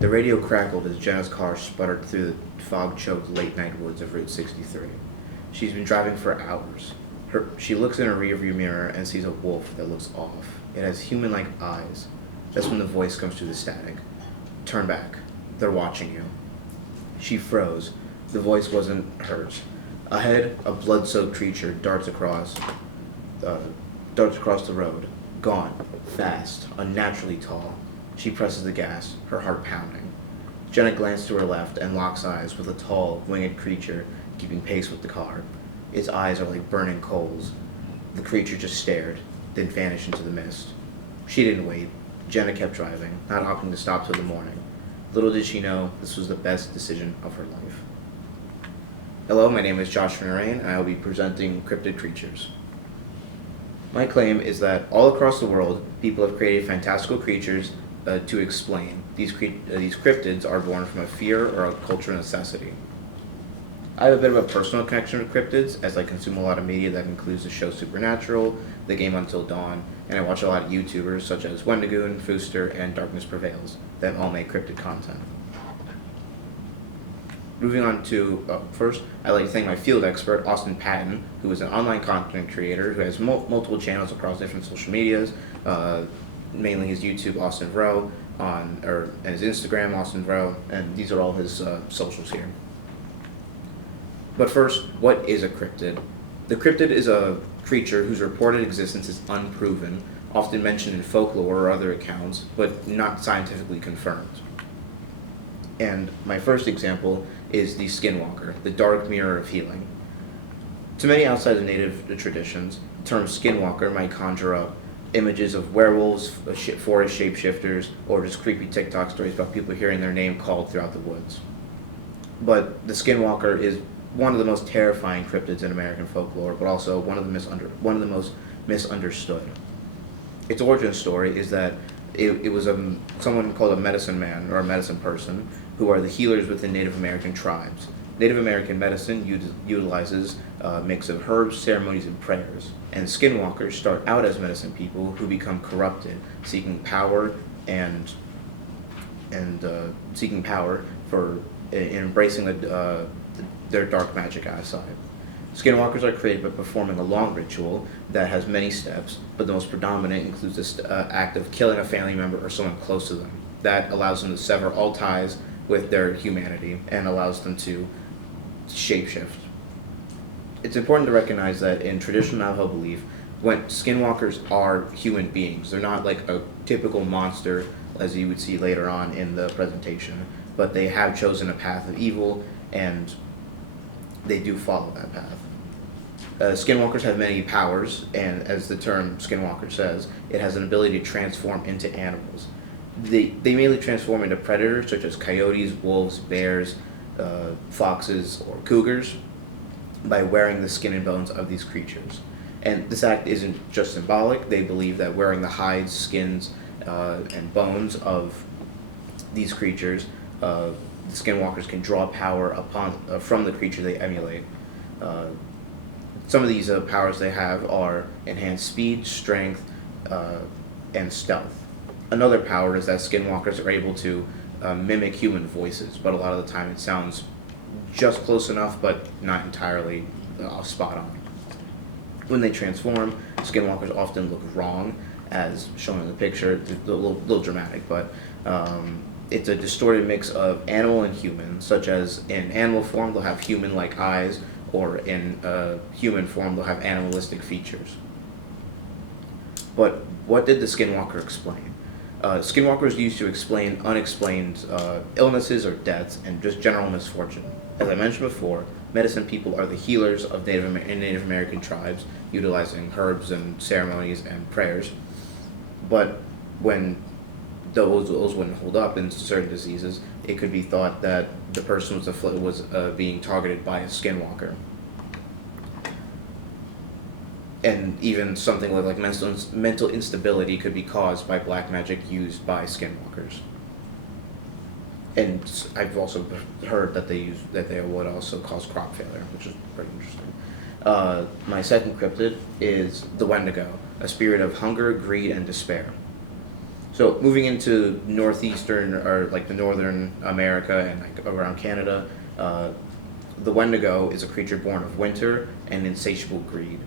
The radio crackled as Jenna's car sputtered through the fog-choked late-night woods of Route 63. She's been driving for hours. She looks in her rearview mirror and sees a wolf that looks off. It has human-like eyes. That's when the voice comes through the static. Turn back. They're watching you. She froze. The voice wasn't hers. Ahead, a blood-soaked creature darts across the road. Gone. Fast. Unnaturally tall. She presses the gas, her heart pounding. Jenna glanced to her left and locks eyes with a tall, winged creature keeping pace with the car. Its eyes are like burning coals. The creature just stared, then vanished into the mist. She didn't wait. Jenna kept driving, not opting to stop till the morning. Little did she know this was the best decision of her life. Hello, my name is Josh from Naraine, and I will be presenting Cryptid Creatures. My claim is that all across the world, people have created fantastical creatures to explain. These cryptids are born from a fear or a cultural necessity. I have a bit of a personal connection with cryptids, as I consume a lot of media that includes the show Supernatural, the game Until Dawn, and I watch a lot of YouTubers such as Wendigoon, Fooster, and Darkness Prevails that all make cryptid content. Moving on to, first, I'd like to thank my field expert, Austin Patton, who is an online content creator who has multiple channels across different social medias, mainly his YouTube, Austin Rowe, and his Instagram, Austin Rowe, and these are all his socials here. But first, what is a cryptid? The cryptid is a creature whose reported existence is unproven, often mentioned in folklore or other accounts, but not scientifically confirmed. And my first example is the skinwalker, the dark mirror of healing. To many outside of native traditions, the term skinwalker might conjure up images of werewolves, forest shapeshifters, or just creepy TikTok stories about people hearing their name called throughout the woods. But the skinwalker is one of the most terrifying cryptids in American folklore, but also one of the most misunderstood. Its origin story is that it was someone called a medicine man or a medicine person who are the healers within Native American tribes. Native American medicine utilizes a mix of herbs, ceremonies, and prayers. And skinwalkers start out as medicine people who become corrupted, seeking power and seeking power in embracing their dark magic side. Skinwalkers are created by performing a long ritual that has many steps, but the most predominant includes this act of killing a family member or someone close to them. That allows them to sever all ties with their humanity and allows them to shapeshift. It's important to recognize that in traditional Navajo belief, when skinwalkers are human beings, they're not like a typical monster as you would see later on in the presentation, but they have chosen a path of evil and they do follow that path. Skinwalkers have many powers, and as the term skinwalker says, it has an ability to transform into animals. They mainly transform into predators such as coyotes, wolves, bears, foxes, or cougars by wearing the skin and bones of these creatures. And this act isn't just symbolic. They believe that wearing the hides, skins, and bones of these creatures, the skinwalkers can draw power from the creature they emulate. Some of these powers they have are enhanced speed, strength, and stealth. Another power is that skinwalkers are able to mimic human voices, but a lot of the time it sounds just close enough, but not entirely spot on. When they transform, skinwalkers often look wrong, as shown in the picture. It's a little dramatic, but it's a distorted mix of animal and human, such as in animal form they'll have human-like eyes, or in human form they'll have animalistic features. But what did the skinwalker explain? Skinwalkers used to explain unexplained illnesses or deaths and just general misfortune. As I mentioned before, medicine people are the healers of Native American tribes, utilizing herbs and ceremonies and prayers. But when those wouldn't hold up in certain diseases, it could be thought that the person was being targeted by a skinwalker. And even something like mental instability could be caused by black magic used by skinwalkers. And I've also heard that they would also cause crop failure, which is pretty interesting. My second cryptid is the Wendigo, a spirit of hunger, greed, and despair. So moving into northeastern or like the northern America and like around Canada, the Wendigo is a creature born of winter and insatiable greed.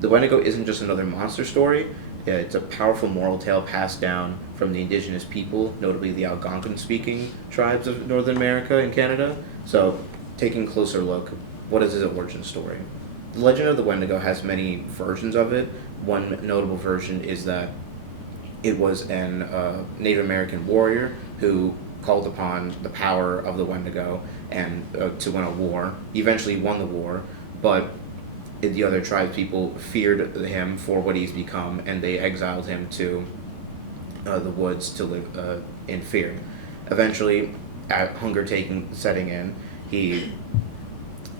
The Wendigo isn't just another monster story. It's a powerful moral tale passed down from the indigenous people, notably the Algonquin-speaking tribes of Northern America and Canada. So, taking a closer look, what is its origin story? The legend of the Wendigo has many versions of it. One notable version is that it was an Native American warrior who called upon the power of the Wendigo and to win a war. He eventually won the war, but the other tribes people feared him for what he's become, and they exiled him to the woods to live in fear. Eventually, hunger setting in, he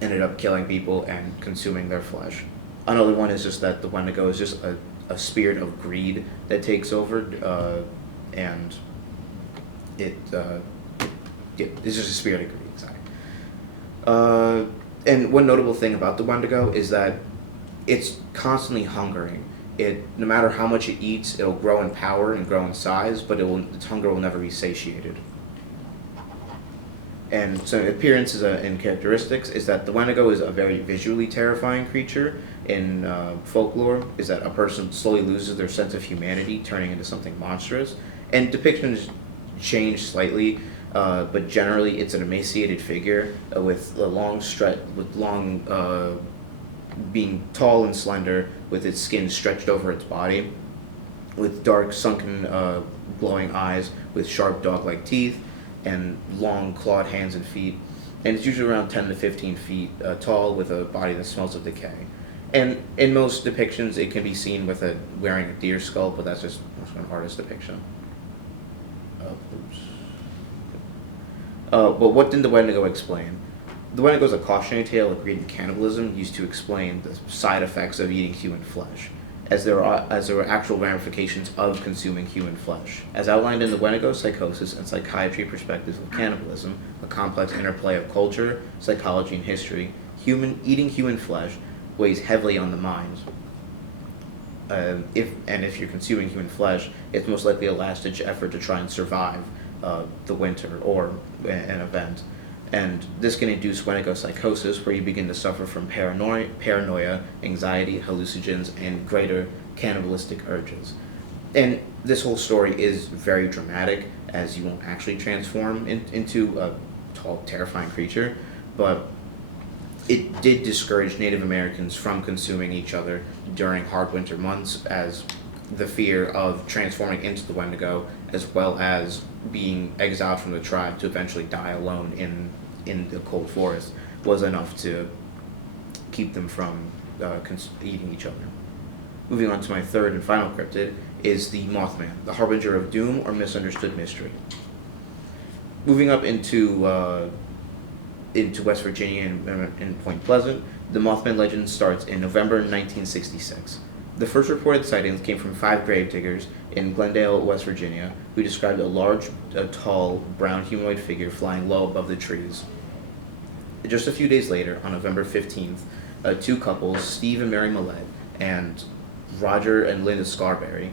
ended up killing people and consuming their flesh. Another one is just that the Wendigo is just a spirit of greed that takes over, and it's just a spirit of greed. Sorry. And one notable thing about the Wendigo is that it's constantly hungering. No matter how much it eats, it'll grow in power and grow in size, but its hunger will never be satiated. And so appearances and characteristics is that the Wendigo is a very visually terrifying creature in folklore, is that a person slowly loses their sense of humanity, turning into something monstrous. And depictions change slightly, but generally it's an emaciated figure with being tall and slender, with its skin stretched over its body, with dark, sunken, glowing eyes, with sharp dog-like teeth, and long clawed hands and feet. And it's usually around 10 to 15 feet tall, with a body that smells of decay. And in most depictions, it can be seen with wearing a deer skull, but that's just an artist depiction. But what did the Wendigo explain? The Wendigo is a cautionary tale of greed and cannibalism used to explain the side effects of eating human flesh, as there are actual ramifications of consuming human flesh. As outlined in the Wendigo, psychosis, and psychiatry perspectives of cannibalism, a complex interplay of culture, psychology, and history, eating human flesh weighs heavily on the mind. If you're consuming human flesh, it's most likely a last-ditch effort to try and survive the winter or an event. And this can induce Wendigo psychosis, where you begin to suffer from paranoia, anxiety, hallucinogens, and greater cannibalistic urges. And this whole story is very dramatic, as you won't actually transform into a tall, terrifying creature, but it did discourage Native Americans from consuming each other during hard winter months, as the fear of transforming into the Wendigo, as well as being exiled from the tribe to eventually die alone in the cold forest, was enough to keep them from eating each other. Moving on to my third and final cryptid is the Mothman, the harbinger of doom or misunderstood mystery. Moving up into West Virginia in Point Pleasant, the Mothman legend starts in November 1966. The first reported sightings came from 5 gravediggers in Glendale, West Virginia, who described a large, tall, brown humanoid figure flying low above the trees. Just a few days later, on November 15th, 2 couples, Steve and Mary Millette, and Roger and Linda Scarberry,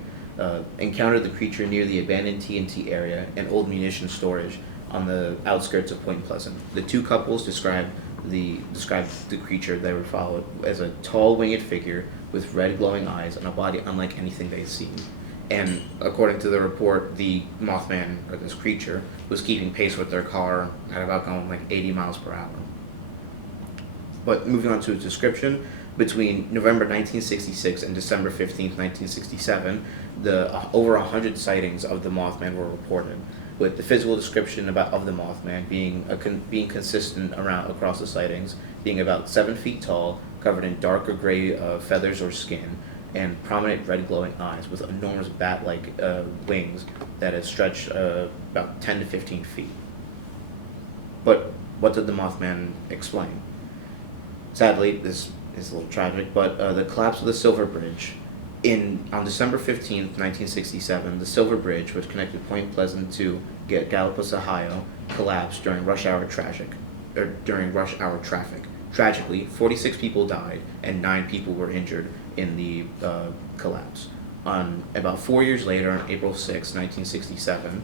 encountered the creature near the abandoned TNT area and old munition storage on the outskirts of Point Pleasant. The 2 couples described the creature they were followed as a tall winged figure with red glowing eyes and a body unlike anything they'd seen. And according to the report, the Mothman, or this creature, was keeping pace with their car at about going like 80 miles per hour. But moving on to its description, between November 1966 and December 15th, 1967, over 100 sightings of the Mothman were reported, with the physical description of the Mothman being consistent across the sightings, being about 7 feet tall, covered in dark or gray feathers or skin, and prominent red glowing eyes with enormous bat-like wings that had stretched about 10 to 15 feet. But what did the Mothman explain? Sadly, this is a little tragic, but the collapse of the Silver Bridge. On December 15th, 1967, the Silver Bridge, which connected Point Pleasant to Gallipolis, Ohio, collapsed during rush hour traffic. Tragically, 46 people died and 9 people were injured in the collapse. About 4 years later, on April 6, 1967,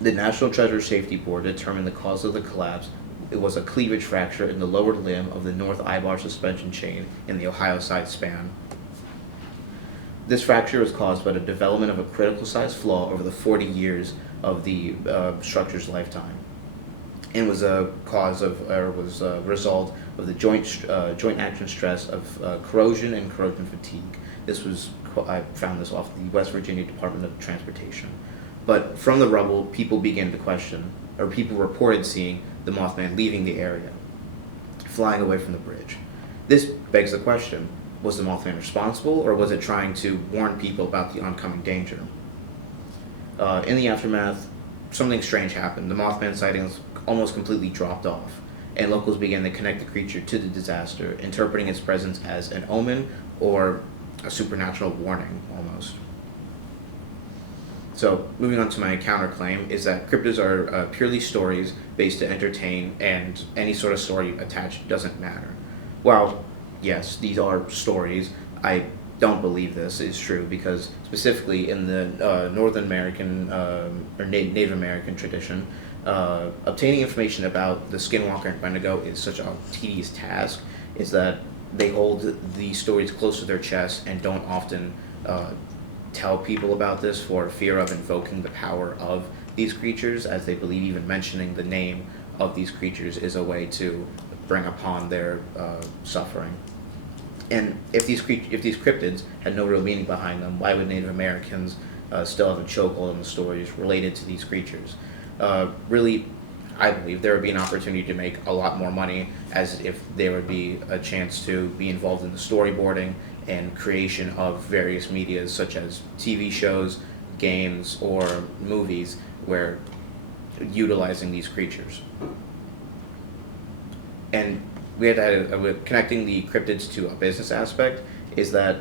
the National Treasure Safety Board determined the cause of the collapse. It was a cleavage fracture in the lower limb of the north eye-bar suspension chain in the Ohio side span. This fracture was caused by the development of a critical size flaw over the 40 years of the structure's lifetime, and was a result of the joint action stress of corrosion and corrosion fatigue. I found this off the West Virginia Department of Transportation. But from the rubble, people reported seeing the Mothman leaving the area, flying away from the bridge. This begs the question, was the Mothman responsible, or was it trying to warn people about the oncoming danger? In the aftermath, something strange happened. The Mothman sightings almost completely dropped off, and locals began to connect the creature to the disaster, interpreting its presence as an omen or a supernatural warning, almost. So, moving on to my counterclaim, is that cryptids are purely stories based to entertain, and any sort of story attached doesn't matter. While, yes, these are stories, I don't believe this is true, because specifically in the Northern American or Native American tradition, obtaining information about the Skinwalker and Wendigo is such a tedious task, is that they hold these stories close to their chest and don't often tell people about this for fear of invoking the power of these creatures, as they believe even mentioning the name of these creatures is a way to bring upon their suffering. And if these cryptids had no real meaning behind them, why would Native Americans still have a chokehold on the stories related to these creatures? Really, I believe there would be an opportunity to make a lot more money, as if there would be a chance to be involved in the storyboarding and creation of various medias, such as TV shows, games, or movies, where utilizing these creatures. And we had with connecting the cryptids to a business aspect is that,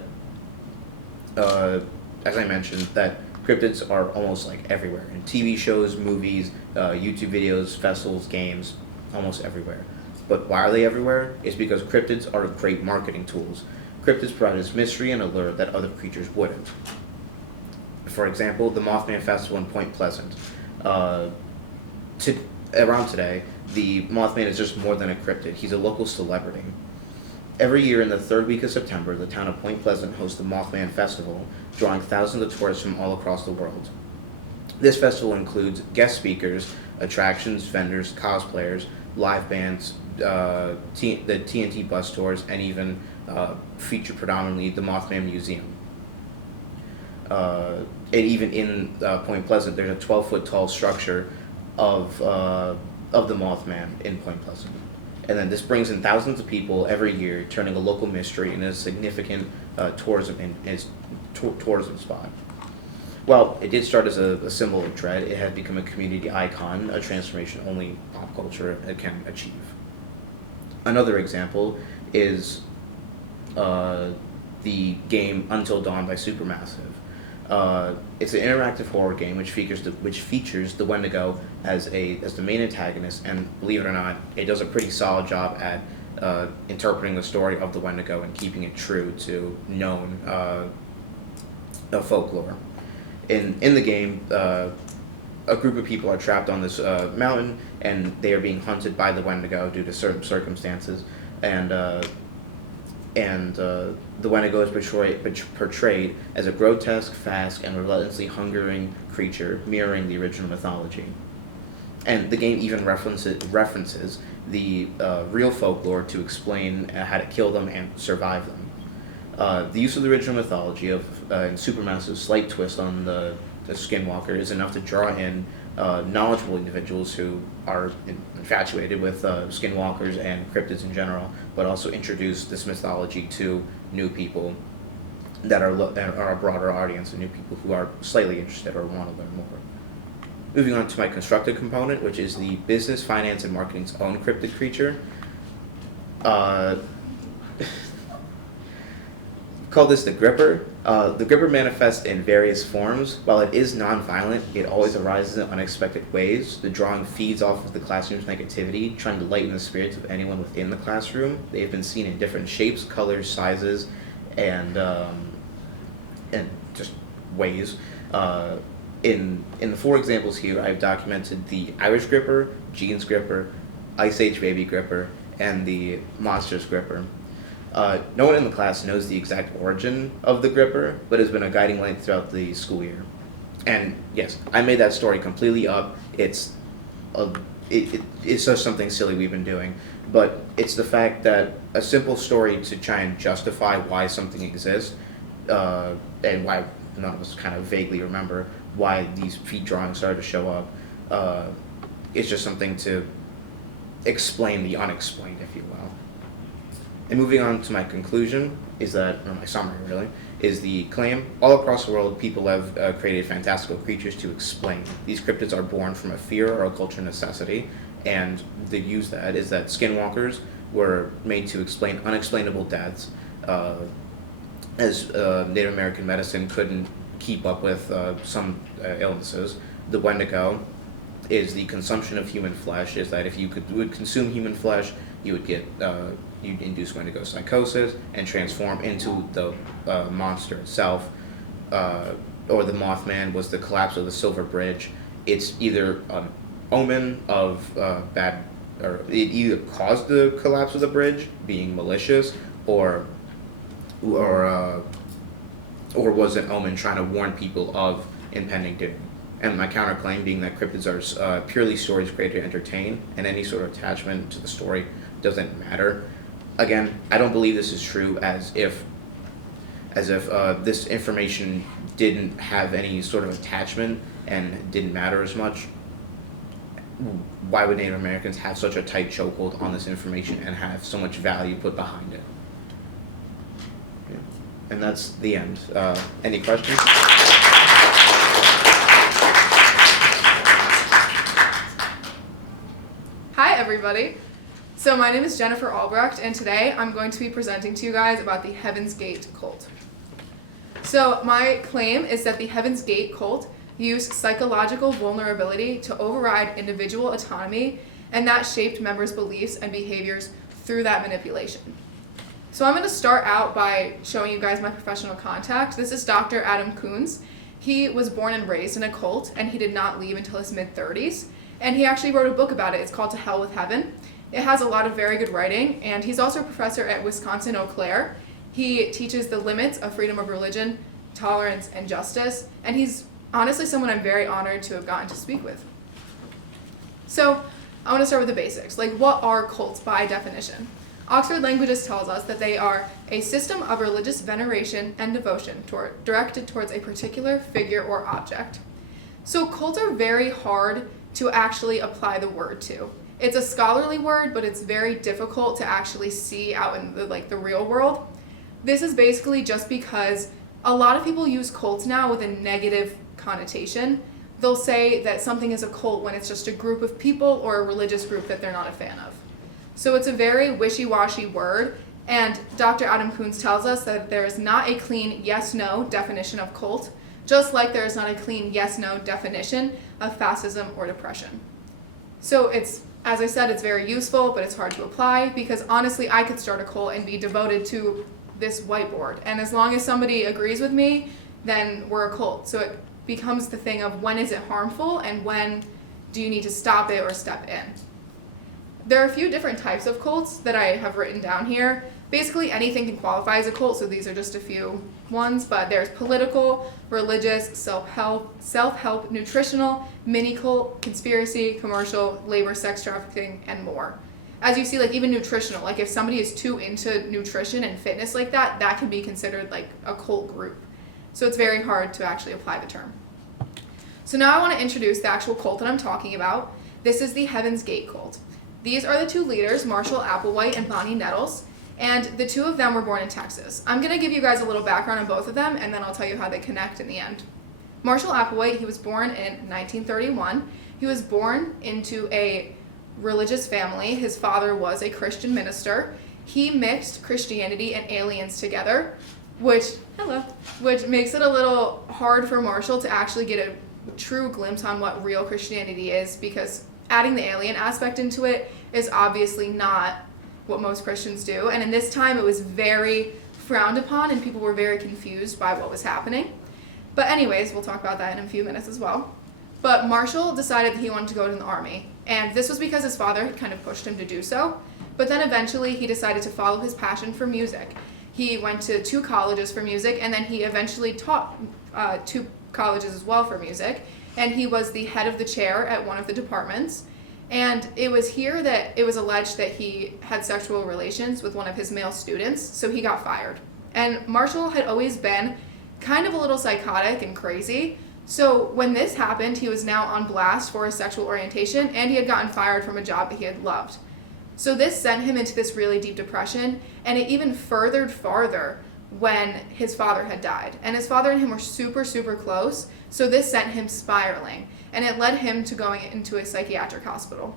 as I mentioned, that cryptids are almost like everywhere in TV shows, movies, YouTube videos, festivals, games, almost everywhere. But why are they everywhere? It's because cryptids are great marketing tools. Cryptids provide us mystery and allure that other creatures wouldn't. For example, the Mothman Festival in Point Pleasant. Around today, the Mothman is just more than a cryptid. He's a local celebrity. Every year in the third week of September, the town of Point Pleasant hosts the Mothman Festival, drawing thousands of tourists from all across the world. This festival includes guest speakers, attractions, vendors, cosplayers, live bands, the TNT bus tours, and even feature predominantly the Mothman Museum. And even in Point Pleasant, there's a 12-foot tall structure of the Mothman in Point Pleasant. And then this brings in thousands of people every year, turning a local mystery into a significant tourism spot. While it did start as a symbol of dread, it has become a community icon, a transformation only pop culture can achieve. Another example is the game Until Dawn by Supermassive. It's an interactive horror game which features the Wendigo as the main antagonist, and believe it or not, it does a pretty solid job at interpreting the story of the Wendigo and keeping it true to known folklore. In the game, a group of people are trapped on this mountain, and they are being hunted by the Wendigo due to certain circumstances, and the Wendigo is portrayed as a grotesque, fast, and relentlessly hungering creature, mirroring the original mythology. And the game even references the real folklore to explain how to kill them and survive them. The use of the original mythology and Supermassive's slight twist on the Skinwalker is enough to draw in knowledgeable individuals who are infatuated with Skinwalkers and cryptids in general, but also introduce this mythology to new people that are a broader audience, and new people who are slightly interested or want to learn more. Moving on to my constructed component, which is the business, finance, and marketing's own cryptid creature. Call this the Gripper. The Gripper manifests in various forms. While it is non-violent, it always arises in unexpected ways. The drawing feeds off of the classroom's negativity, trying to lighten the spirits of anyone within the classroom. They have been seen in different shapes, colors, sizes, and and just ways. In the 4 examples here, I've documented the Irish gripper, Jeans gripper, Ice Age baby gripper, and the Monsters gripper. No one in the class knows the exact origin of the gripper, but has been a guiding light throughout the school year. And yes, I made that story completely up. It's just something silly we've been doing, but it's the fact that a simple story to try and justify why something exists, and why none of us kind of vaguely remember why these feet drawings started to show up. It's just something to explain the unexplained, if you will. And moving on to my conclusion or my summary really, is the claim: all across the world, people have created fantastical creatures to explain. These cryptids are born from a fear or a cultural necessity, and the use that is that skinwalkers were made to explain unexplainable deaths, as Native American medicine couldn't keep up with some illnesses. The Wendigo is the consumption of human flesh, is that if you would consume human flesh, you would get you'd induce Wendigo psychosis and transform into the monster itself. Or the Mothman was the collapse of the Silver Bridge. It's either an omen of bad, or it either caused the collapse of the bridge, being malicious, or was an omen trying to warn people of impending doom. And my counterclaim being that cryptids are purely stories created to entertain, and any sort of attachment to the story doesn't matter. Again, I don't believe this is true, as if this information didn't have any sort of attachment and didn't matter as much. Why would Native Americans have such a tight chokehold on this information and have so much value put behind it? Yeah. And that's the end. Any questions? Hi everybody. So my name is Jennifer Albrecht, and today I'm going to be presenting to you guys about the Heaven's Gate cult. So my claim is that the Heaven's Gate cult used psychological vulnerability to override individual autonomy, and that shaped members' beliefs and behaviors through that manipulation. So I'm going to start out by showing you guys my professional contact. This is Dr. Adam Coons. He was born and raised in a cult, and he did not leave until his mid-30s. And he actually wrote a book about it. It's called To Hell with Heaven. It has a lot of very good writing, and he's also a professor at Wisconsin Eau Claire. He teaches the limits of freedom of religion, tolerance, and justice, and he's honestly someone I'm very honored to have gotten to speak with. So I want to start with the basics. Like, what are cults by definition? Oxford Languages tells us that they are a system of religious veneration and devotion directed towards a particular figure or object. So cults are very hard to actually apply the word to. It's a scholarly word, but it's very difficult to actually see out in the real world. This is basically just because a lot of people use cults now with a negative connotation. They'll say that something is a cult when it's just a group of people or a religious group that they're not a fan of. So it's a very wishy-washy word, and Dr. Adam Coons tells us that there is not a clean yes-no definition of cult, just like there is not a clean yes-no definition of fascism or depression. So it's, as I said, it's very useful, but it's hard to apply, because honestly, I could start a cult and be devoted to this whiteboard, and as long as somebody agrees with me, then we're a cult. So it becomes the thing of when is it harmful and when do you need to stop it or step in. There are a few different types of cults that I have written down here. Basically anything can qualify as a cult, so these are just a few ones, but there's political, religious, self-help, nutritional, mini-cult, conspiracy, commercial, labor, sex trafficking, and more. As you see, like even nutritional, like if somebody is too into nutrition and fitness like that, that can be considered like a cult group. So it's very hard to actually apply the term. So now I want to introduce the actual cult that I'm talking about. This is the Heaven's Gate cult. These are the two leaders, Marshall Applewhite and Bonnie Nettles, and the two of them were born in Texas. I'm going to give you guys a little background on both of them, and then I'll tell you how they connect in the end. Marshall Applewhite, he was born in 1931. He was born into a religious family. His father was a Christian minister. He mixed Christianity and aliens together, which makes it a little hard for Marshall to actually get a true glimpse on what real Christianity is, because adding the alien aspect into it is obviously not what most Christians do. And in this time, it was very frowned upon, and people were very confused by what was happening. But anyways, we'll talk about that in a few minutes as well. But Marshall decided that he wanted to go to the army, and this was because his father had kind of pushed him to do so. But then eventually he decided to follow his passion for music. He went to 2 colleges for music, and then he eventually taught 2 colleges as well for music. And he was the head of the chair at one of the departments. And it was here that it was alleged that he had sexual relations with one of his male students, so he got fired. And Marshall had always been kind of a little psychotic and crazy. So when this happened, he was now on blast for his sexual orientation, and he had gotten fired from a job that he had loved. So this sent him into this really deep depression, and it even furthered farther when his father had died. And his father and him were super, super close, so this sent him spiraling, and it led him to going into a psychiatric hospital.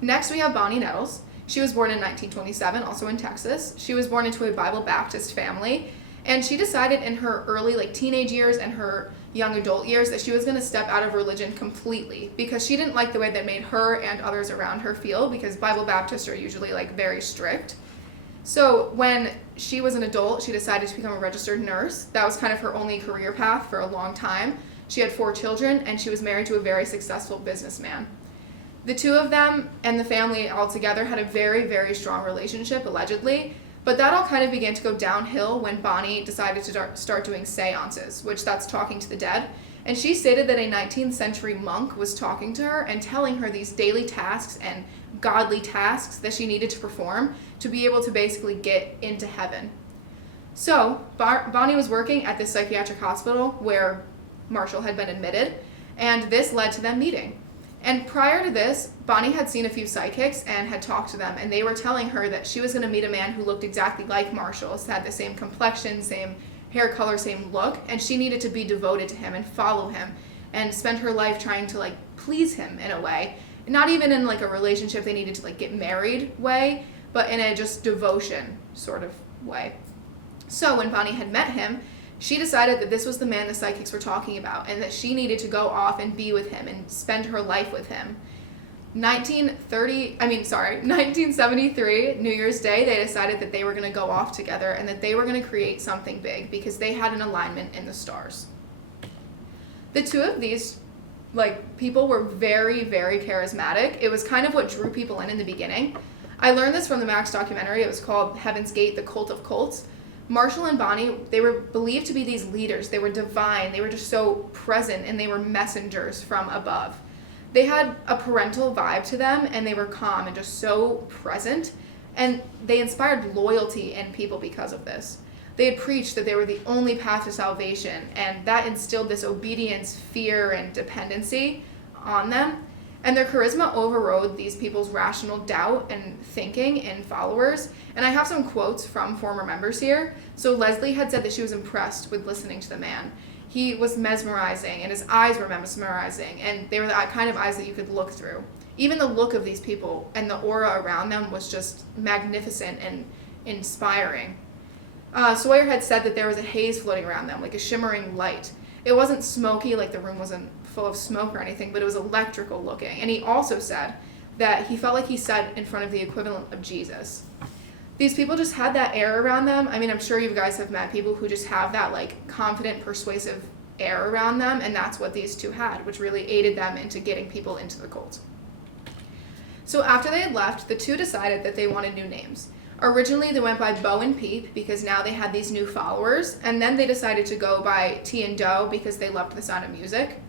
Next, we have Bonnie Nettles. She was born in 1927, also in Texas. She was born into a Bible Baptist family, and she decided in her early teenage years and her young adult years that she was going to step out of religion completely because she didn't like the way that made her and others around her feel, because Bible Baptists are usually very strict. So when she was an adult, she decided to become a registered nurse. That was kind of her only career path for a long time. She had 4 children, and she was married to a very successful businessman. The 2 of them and the family altogether had a very, very strong relationship, allegedly, but that all kind of began to go downhill when Bonnie decided to start doing seances, which that's talking to the dead. And she stated that a 19th century monk was talking to her and telling her these daily tasks and godly tasks that she needed to perform to be able to basically get into heaven. So Bonnie was working at this psychiatric hospital where Marshall had been admitted, and this led to them meeting. And prior to this, Bonnie had seen a few psychics and had talked to them, and they were telling her that she was going to meet a man who looked exactly like Marshall, had the same complexion, same hair color, same look, and she needed to be devoted to him and follow him and spend her life trying to please him in a way. Not even in a relationship they needed to get married way, but in a just devotion sort of way. So when Bonnie had met him, she decided that this was the man the psychics were talking about, and that she needed to go off and be with him and spend her life with him. 1973, New Year's Day, they decided that they were going to go off together and that they were going to create something big because they had an alignment in the stars. The 2 of these people were very, very charismatic. It was kind of what drew people in the beginning. I learned this from the Max documentary. It was called Heaven's Gate, The Cult of Cults. Marshall and Bonnie, they were believed to be these leaders. They were divine. They were just so present, and they were messengers from above. They had a parental vibe to them, and they were calm and just so present, and they inspired loyalty in people because of this. They had preached that they were the only path to salvation, and that instilled this obedience, fear, and dependency on them. And their charisma overrode these people's rational doubt and thinking in followers. And I have some quotes from former members here. So Leslie had said that she was impressed with listening to the man. He was mesmerizing, and his eyes were mesmerizing, and they were the kind of eyes that you could look through. Even the look of these people and the aura around them was just magnificent and inspiring. Sawyer had said that there was a haze floating around them, like a shimmering light. It wasn't smoky, the room wasn't full of smoke or anything, but it was electrical looking. And he also said that he felt like he sat in front of the equivalent of Jesus. These people just had that air around them. I mean, I'm sure you guys have met people who just have that confident, persuasive air around them, and that's what these 2 had, which really aided them into getting people into the cult. So after they had left, the 2 decided that they wanted new names. Originally, they went by Bo and Peep because now they had these new followers, and then they decided to go by T and Doe because they loved the sound of music.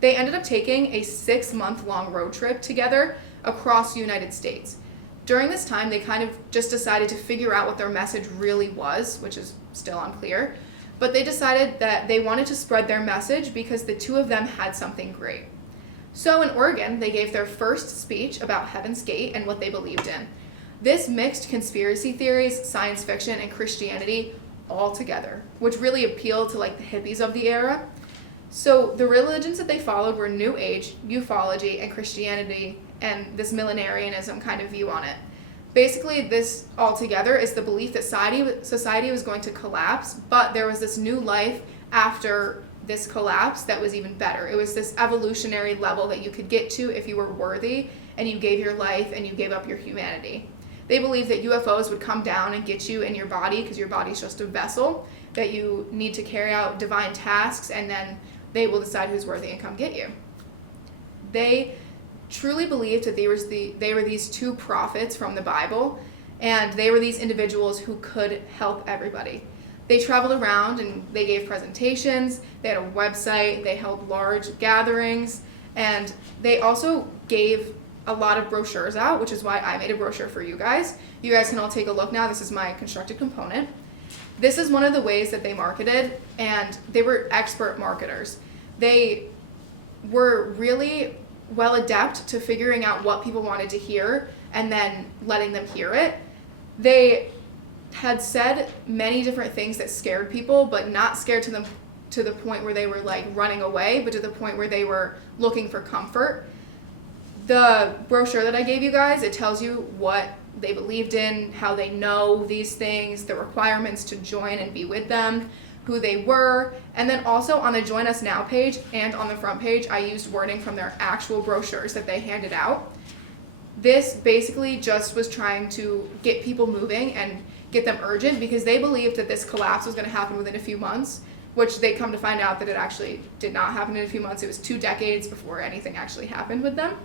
They ended up taking a 6-month-long road trip together across the United States. During this time, they kind of just decided to figure out what their message really was, which is still unclear, but they decided that they wanted to spread their message because the 2 of them had something great. So in Oregon, they gave their first speech about Heaven's Gate and what they believed in. This mixed conspiracy theories, science fiction, and Christianity all together, which really appealed to the hippies of the era. So the religions that they followed were New Age, ufology, and Christianity, and this millenarianism kind of view on it. Basically, this all together is the belief that society was going to collapse, but there was this new life after this collapse that was even better. It was this evolutionary level that you could get to if you were worthy and you gave your life and you gave up your humanity. They believed that UFOs would come down and get you in your body because your body's just a vessel, that you need to carry out divine tasks, and then they will decide who's worthy and come get you. They truly believed that they were these two prophets from the Bible, and they were these individuals who could help everybody. They traveled around and they gave presentations, they had a website, they held large gatherings, and they also gave a lot of brochures out, which is why I made a brochure for you guys. You guys can all take a look now. This is my constructed component. This is one of the ways that they marketed, and they were expert marketers. They were really well adept to figuring out what people wanted to hear and then letting them hear it. They had said many different things that scared people, but not scared to the point where they were like running away, but to the point where they were looking for comfort. The brochure that I gave you guys, it tells you what they believed in, how they know these things, the requirements to join and be with them, who they were, and then also on the Join Us Now page and on the front page, I used wording from their actual brochures that they handed out. This basically just was trying to get people moving and get them urgent, because they believed that this collapse was going to happen within a few months, which they come to find out that it actually did not happen in a few months. It was 2 decades before anything actually happened with them.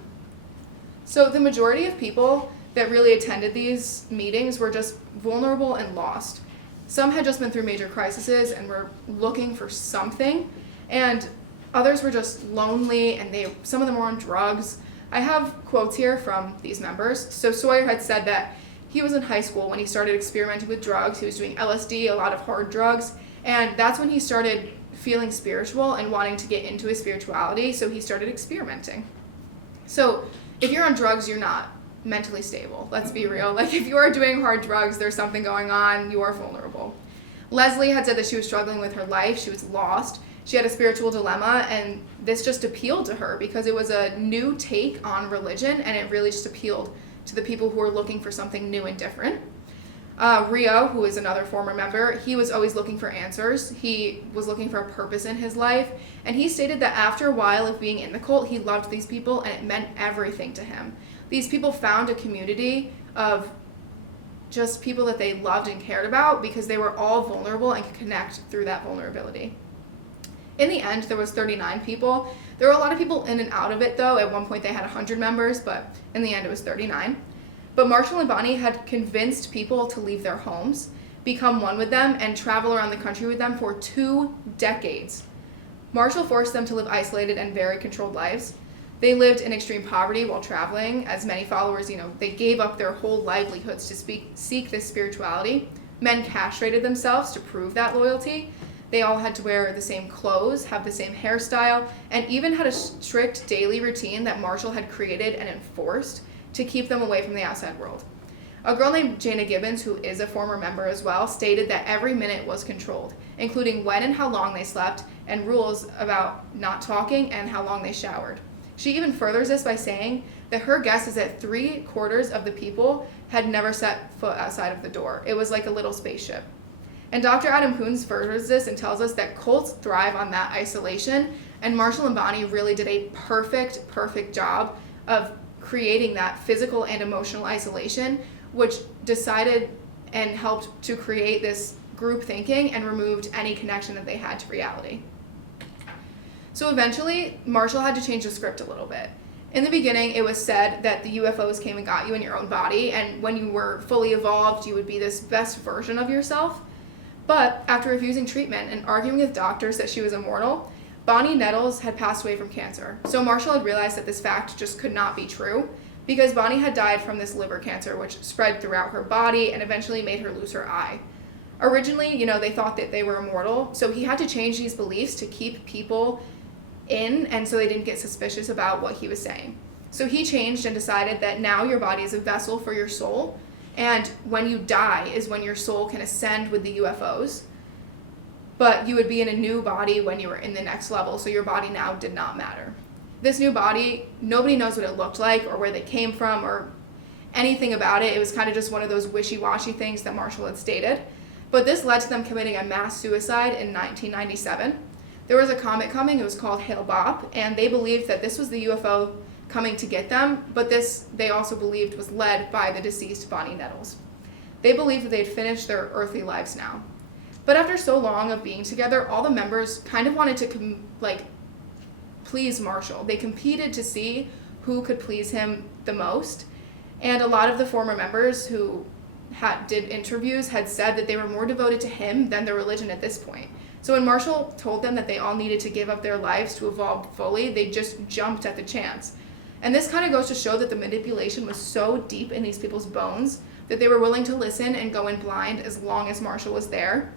So the majority of people that really attended these meetings were just vulnerable and lost. Some had just been through major crises and were looking for something, and others were just lonely, and some of them were on drugs. I have quotes here from these members. So Sawyer had said that he was in high school when he started experimenting with drugs. He was doing LSD, a lot of hard drugs, and that's when he started feeling spiritual and wanting to get into his spirituality, so he started experimenting. So if you're on drugs, you're not mentally stable. Let's be real. Like, if you are doing hard drugs, there's something going on. You are vulnerable. Leslie had said that she was struggling with her life. She was lost. She had a spiritual dilemma, and this just appealed to her because it was a new take on religion, and it really just appealed to the people who were looking for something new and different. Rio, who is another former member, he was always looking for answers. He was looking for a purpose in his life, and he stated that after a while of being in the cult, he loved these people, and it meant everything to him. These people found a community of just people that they loved and cared about because they were all vulnerable and could connect through that vulnerability. In the end, there was 39 people. There were a lot of people in and out of it, though. At one point, they had 100 members, but in the end, it was 39. But Marshall and Bonnie had convinced people to leave their homes, become one with them, and travel around the country with them for 2 decades. Marshall forced them to live isolated and very controlled lives. They lived in extreme poverty while traveling. As many followers, they gave up their whole livelihoods to seek this spirituality. Men castrated themselves to prove that loyalty. They all had to wear the same clothes, have the same hairstyle, and even had a strict daily routine that Marshall had created and enforced to keep them away from the outside world. A girl named Jana Gibbons, who is a former member as well, stated that every minute was controlled, including when and how long they slept, and rules about not talking and how long they showered. She even furthers this by saying that her guess is that 3/4 of the people had never set foot outside of the door. It was like a little spaceship. And Dr. Adam Koons furthers this and tells us that cults thrive on that isolation, and Marshall and Bonnie really did a perfect job of creating that physical and emotional isolation, which decided and helped to create this group thinking and removed any connection that they had to reality. So eventually, Marshall had to change the script a little bit. In the beginning, it was said that the UFOs came and got you in your own body, and when you were fully evolved, you would be this best version of yourself. But after refusing treatment and arguing with doctors that she was immortal, Bonnie Nettles had passed away from cancer. So Marshall had realized that this fact just could not be true, because Bonnie had died from this liver cancer, which spread throughout her body and eventually made her lose her eye. Originally, they thought that they were immortal, so he had to change these beliefs to keep people in, and so they didn't get suspicious about what he was saying. So he changed and decided that now your body is a vessel for your soul, and when you die is when your soul can ascend with the UFOs, but you would be in a new body when you were in the next level, so your body now did not matter. This new body, nobody knows what it looked like or where they came from or anything about it. It was kind of just one of those wishy-washy things that Marshall had stated, but this led to them committing a mass suicide in 1997. There was a comet coming, it was called Hale-Bopp, and they believed that this was the UFO coming to get them, but this they also believed was led by the deceased Bonnie Nettles. They believed that they had finished their earthly lives now. But after so long of being together, all the members kind of wanted to please Marshall. They competed to see who could please him the most. And a lot of the former members who did interviews had said that they were more devoted to him than their religion at this point. So when Marshall told them that they all needed to give up their lives to evolve fully, they just jumped at the chance. And this kind of goes to show that the manipulation was so deep in these people's bones that they were willing to listen and go in blind as long as Marshall was there.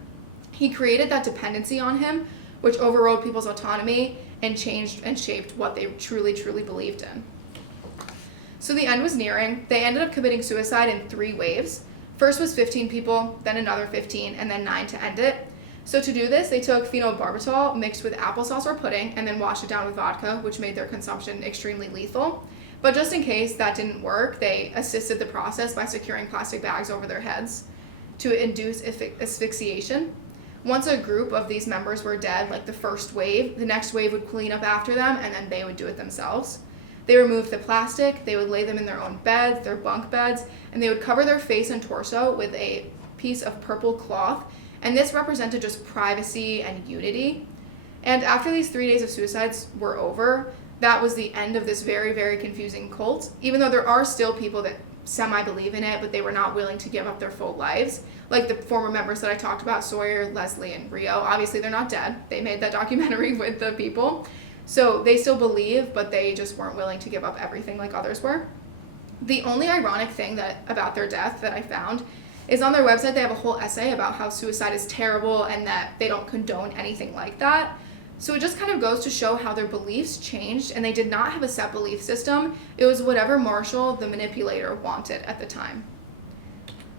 He created that dependency on him, which overrode people's autonomy and changed and shaped what they truly, truly believed in. So the end was nearing. They ended up committing suicide in 3 waves. First was 15 people, then another 15, and then 9 to end it. So to do this, they took phenobarbital mixed with applesauce or pudding and then washed it down with vodka, which made their consumption extremely lethal. But just in case that didn't work, they assisted the process by securing plastic bags over their heads to induce asphyxiation. Once a group of these members were dead, like the first wave, the next wave would clean up after them, and then they would do it themselves. They removed the plastic, they would lay them in their own beds, their bunk beds, and they would cover their face and torso with a piece of purple cloth, and this represented just privacy and unity. And after these 3 days of suicides were over, that was the end of this very, very confusing cult, even though there are still people that semi-believe in it, but they were not willing to give up their full lives. Like the former members that I talked about, Sawyer, Leslie, and Rio. Obviously, they're not dead. They made that documentary with the people. So they still believe, but they just weren't willing to give up everything like others were. The only ironic thing about their death that I found is on their website, they have a whole essay about how suicide is terrible and that they don't condone anything like that. So it just kind of goes to show how their beliefs changed, and they did not have a set belief system. It was whatever Marshall, the manipulator, wanted at the time.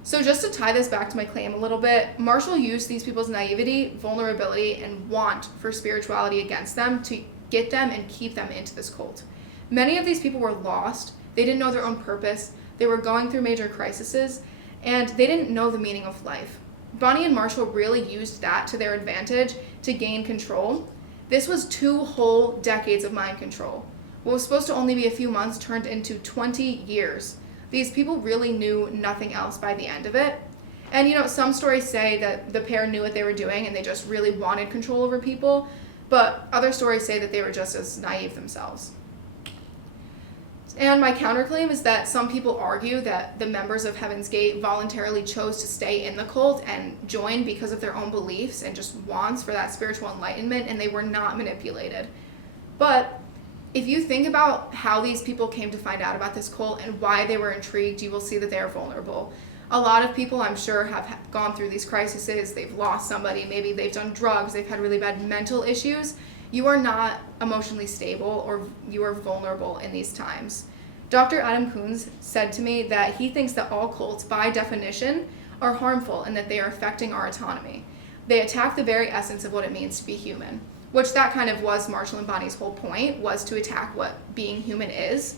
So just to tie this back to my claim a little bit, Marshall used these people's naivety, vulnerability, and want for spirituality against them to get them and keep them into this cult. Many of these people were lost. They didn't know their own purpose. They were going through major crises, and they didn't know the meaning of life. Bonnie and Marshall really used that to their advantage to gain control. This was 2 whole decades of mind control. What was supposed to only be a few months turned into 20 years. These people really knew nothing else by the end of it. And some stories say that the pair knew what they were doing and they just really wanted control over people, but other stories say that they were just as naive themselves. And my counterclaim is that some people argue that the members of Heaven's Gate voluntarily chose to stay in the cult and join because of their own beliefs and just wants for that spiritual enlightenment, and they were not manipulated. But if you think about how these people came to find out about this cult and why they were intrigued, you will see that they are vulnerable. A lot of people, I'm sure, have gone through these crises. They've lost somebody. Maybe they've done drugs. They've had really bad mental issues. You are not emotionally stable, or you are vulnerable in these times. Dr. Adam Koons said to me that he thinks that all cults, by definition, are harmful and that they are affecting our autonomy. They attack the very essence of what it means to be human, which that kind of was Marshall and Bonnie's whole point, was to attack what being human is.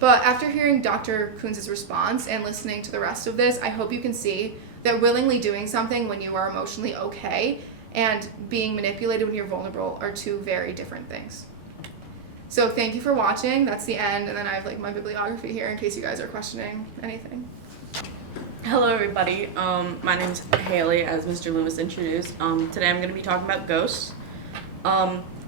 But after hearing Dr. Koons' response and listening to the rest of this, I hope you can see that willingly doing something when you are emotionally okay and being manipulated when you're vulnerable are 2 very different things. So thank you for watching. That's the end. And then I have my bibliography here in case you guys are questioning anything. Hello everybody, my name is Hailey, as Mr. Loomis introduced. Today I'm going to be talking about ghosts.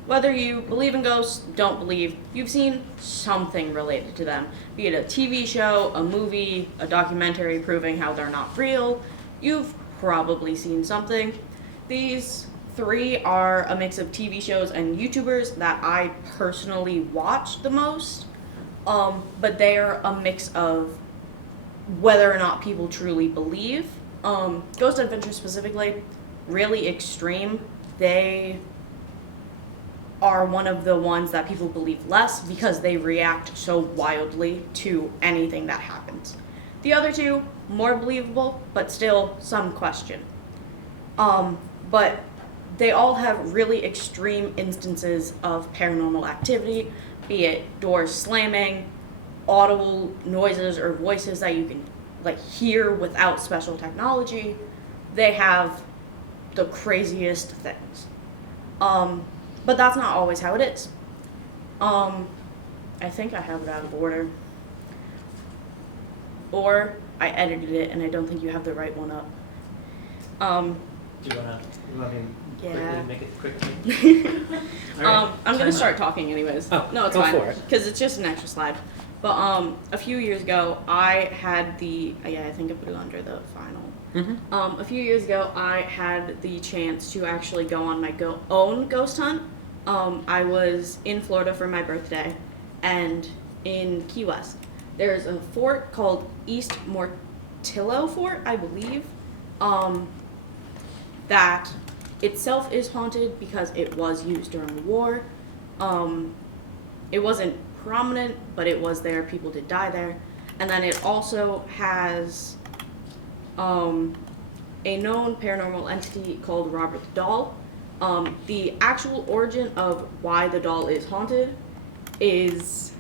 Whether you believe in ghosts, don't believe, you've seen something related to them. Be it a TV show, a movie, a documentary proving how they're not real, you've probably seen something. These 3 are a mix of TV shows and YouTubers that I personally watch the most, but they are a mix of whether or not people truly believe. Ghost Adventure specifically, really extreme. They are one of the ones that people believe less because they react so wildly to anything that happens. The other 2, more believable, but still some question. But they all have really extreme instances of paranormal activity, be it doors slamming, audible noises or voices that you can hear without special technology. They have the craziest things. But that's not always how it is. I think I have it out of order. Or I edited it and I don't think you have the right one up. Do you want me to Yeah. make it quickly? All right, I'm gonna time start out. talking anyways. Oh, no, it's go fine. for it. Because it's just an extra slide. But a few years ago, I had the I think I put it under the final. Mm-hmm. A few years ago, I had the chance to actually go on my own ghost hunt. I was in Florida for my birthday, and in Key West, there's a fort called East Mortillo Fort, I believe, that itself is haunted because it was used during the war. It wasn't prominent, but it was there. People did die there. And then it also has a known paranormal entity called Robert the Doll. The actual origin of why the doll is haunted is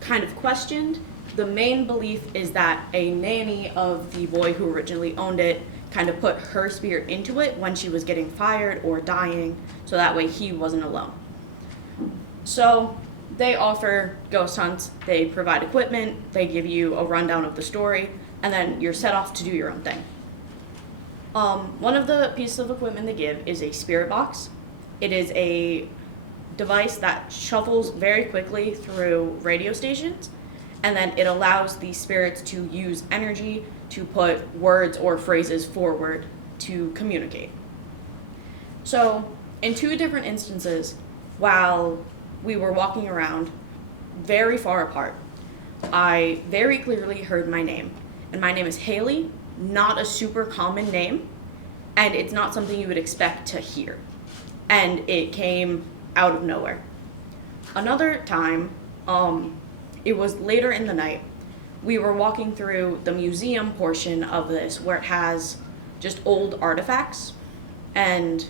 kind of questioned. The main belief is that a nanny of the boy who originally owned it kind of put her spirit into it when she was getting fired or dying, so that way he wasn't alone. So they offer ghost hunts, they provide equipment, they give you a rundown of the story, and then you're set off to do your own thing. One of the pieces of equipment they give is a spirit box. It is a device that shuffles very quickly through radio stations, and then it allows the spirits to use energy to put words or phrases forward to communicate. So, in two different instances, while we were walking around very far apart, I very clearly heard my name. And my name is Hailey, not a super common name, and it's not something you would expect to hear. And it came out of nowhere. Another time, it was later in the night, we were walking through the museum portion of this where it has just old artifacts, and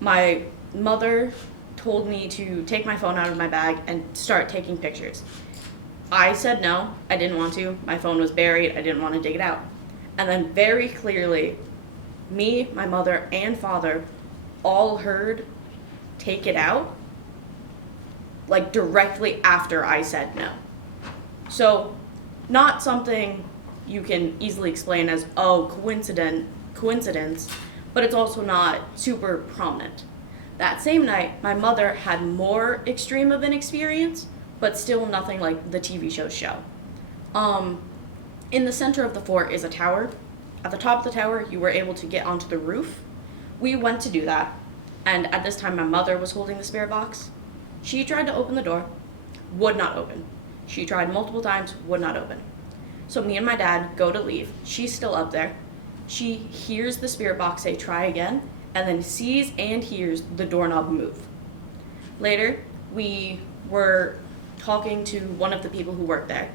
my mother told me to take my phone out of my bag and start taking pictures. I said no, I didn't want to. My phone was buried, I didn't want to dig it out. And then very clearly, me, my mother, and father all heard take it out, like directly after I said no. So, not something you can easily explain as, oh, coincidence, but it's also not super prominent. That same night, my mother had more extreme of an experience, but still nothing like the TV shows show. In the center of the fort is a tower. At the top of the tower, you were able to get onto the roof. We went to do that, and at this time, my mother was holding the spirit box. She tried to open the door, would not open. She tried multiple times, would not open. So me and my dad go to leave. She's still up there. She hears the spirit box say try again, and then sees and hears the doorknob move. Later, we were talking to one of the people who worked there,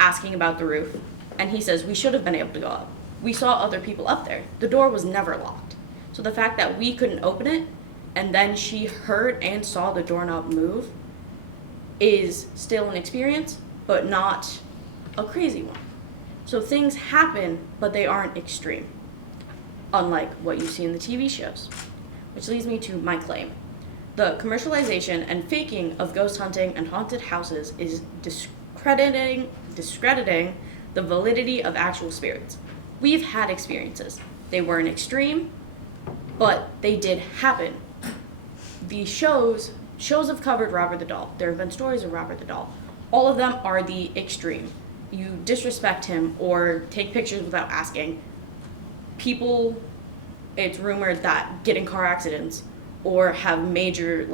asking about the roof, and he says we should have been able to go up. We saw other people up there. The door was never locked. So the fact that we couldn't open it, and then she heard and saw the doorknob move, is still an experience, but not a crazy one. So things happen, but they aren't extreme, unlike what you see in the TV shows. Which leads me to my claim. The commercialization and faking of ghost hunting and haunted houses is discrediting the validity of actual spirits. We've had experiences. They weren't extreme, but they did happen. The shows have covered Robert the Doll. There have been stories of Robert the Doll. All of them are the extreme. You disrespect him or take pictures without asking. People, it's rumored that get in car accidents or have major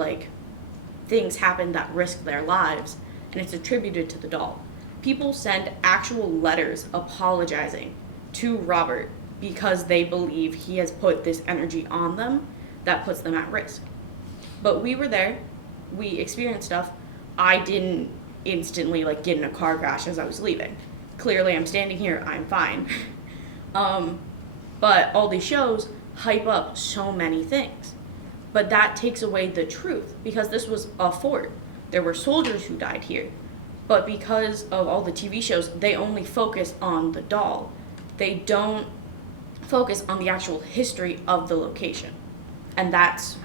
things happen that risk their lives, and it's attributed to the doll. People send actual letters apologizing to Robert because they believe he has put this energy on them that puts them at risk. But we were there, we experienced stuff. I didn't instantly get in a car crash as I was leaving. Clearly I'm standing here, I'm fine. But all these shows hype up so many things. But that takes away the truth, because this was a fort. There were soldiers who died here. But because of all the TV shows, they only focus on the doll. They don't focus on the actual history of the location. And that's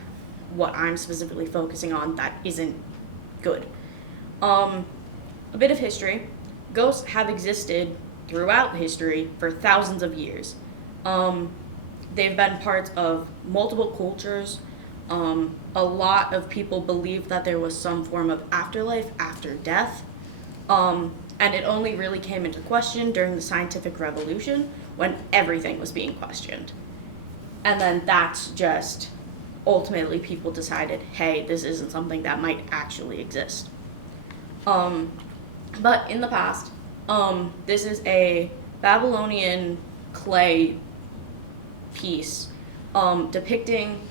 what I'm specifically focusing on that isn't good. A bit of history. Ghosts have existed throughout history for thousands of years. They've been parts of multiple cultures. A lot of people believe that there was some form of afterlife after death. And it only really came into question during the scientific revolution when everything was being questioned. And then that's just ultimately people decided, hey, this isn't something that might actually exist. But in the past, this is a Babylonian clay piece depicting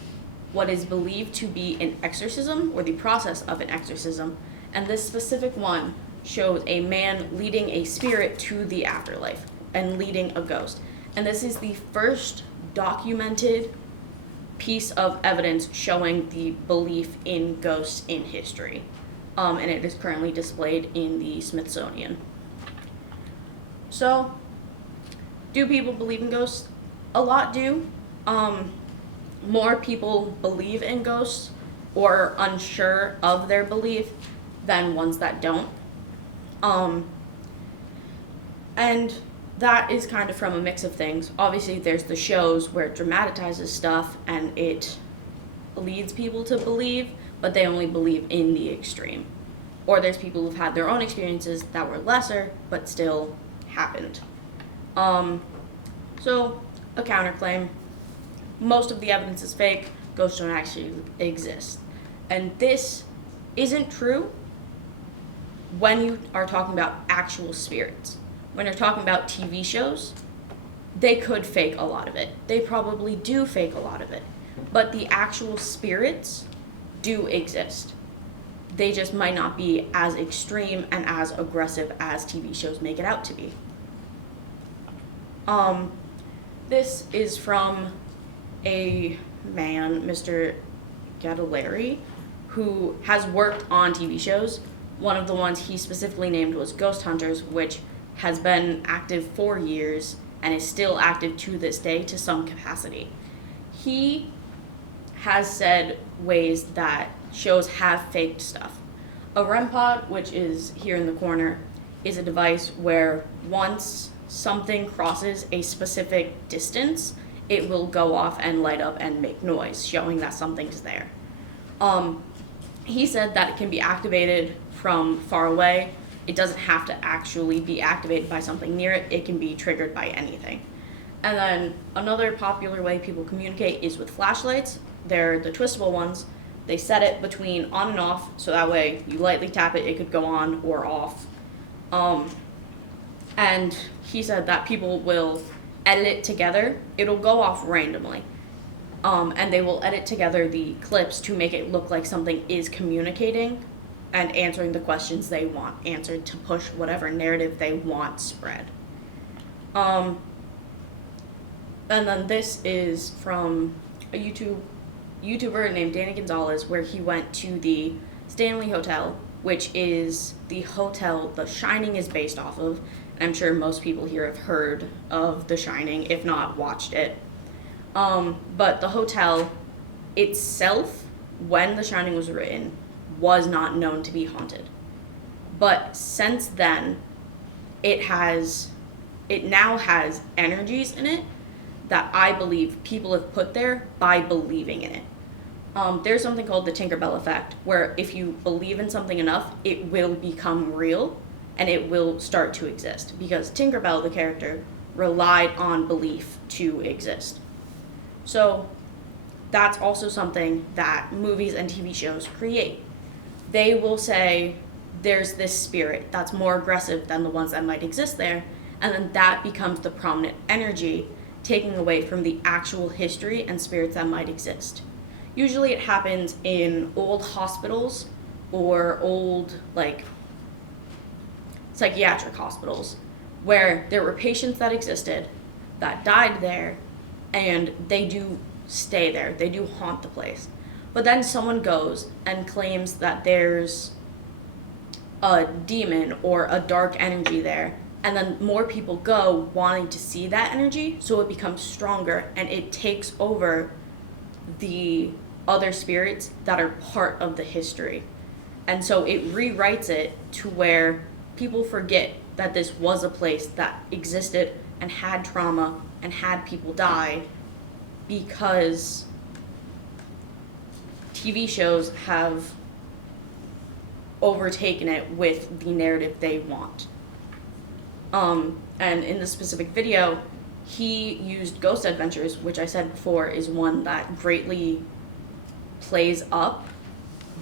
what is believed to be an exorcism or the process of an exorcism. And this specific one shows a man leading a spirit to the afterlife and leading a ghost. And this is the first documented piece of evidence showing the belief in ghosts in history. And it is currently displayed in the Smithsonian. So, do people believe in ghosts? A lot do. More people believe in ghosts or are unsure of their belief than ones that don't. And that is kind of from a mix of things. Obviously, there's the shows where it dramatizes stuff and it leads people to believe, but they only believe in the extreme. Or there's people who've had their own experiences that were lesser, but still happened. So, a counterclaim. Most of the evidence is fake. Ghosts don't actually exist. And this isn't true when you are talking about actual spirits. When you're talking about TV shows, they could fake a lot of it. They probably do fake a lot of it. But the actual spirits do exist. They just might not be as extreme and as aggressive as TV shows make it out to be. This is from a man, Mr. Gaylord, who has worked on TV shows. One of the ones he specifically named was Ghost Hunters, which has been active for years and is still active to this day to some capacity. He has said ways that shows have faked stuff. A REM pod, which is here in the corner, is a device where once something crosses a specific distance, it will go off and light up and make noise, showing that something's there. He said that it can be activated from far away. It doesn't have to actually be activated by something near it. It can be triggered by anything. And then another popular way people communicate is with flashlights. They're the twistable ones. They set it between on and off, so that way you lightly tap it, it could go on or off. And he said that people will edit it together. It'll go off randomly. And they will edit together the clips to make it look like something is communicating and answering the questions they want answered to push whatever narrative they want spread. And then this is from a YouTuber named Danny Gonzalez, where he went to the Stanley Hotel, which is the hotel The Shining is based off of. I'm sure most people here have heard of The Shining, if not watched it. But the hotel itself, when The Shining was written, was not known to be haunted. But since then, it now has energies in it that I believe people have put there by believing in it. There's something called the Tinkerbell effect, where if you believe in something enough, it will become real and it will start to exist. Because Tinkerbell, the character, relied on belief to exist. So that's also something that movies and TV shows create. They will say, there's this spirit that's more aggressive than the ones that might exist there, and then that becomes the prominent energy, taking away from the actual history and spirits that might exist. Usually it happens in old hospitals or old, psychiatric hospitals, where there were patients that existed, that died there, and they do stay there. They do haunt the place. But then someone goes and claims that there's a demon or a dark energy there, and then more people go wanting to see that energy, so it becomes stronger and it takes over the other spirits that are part of the history. And so it rewrites it to where people forget that this was a place that existed and had trauma and had people die because TV shows have overtaken it with the narrative they want. And in this specific video, he used Ghost Adventures, which I said before is one that greatly plays up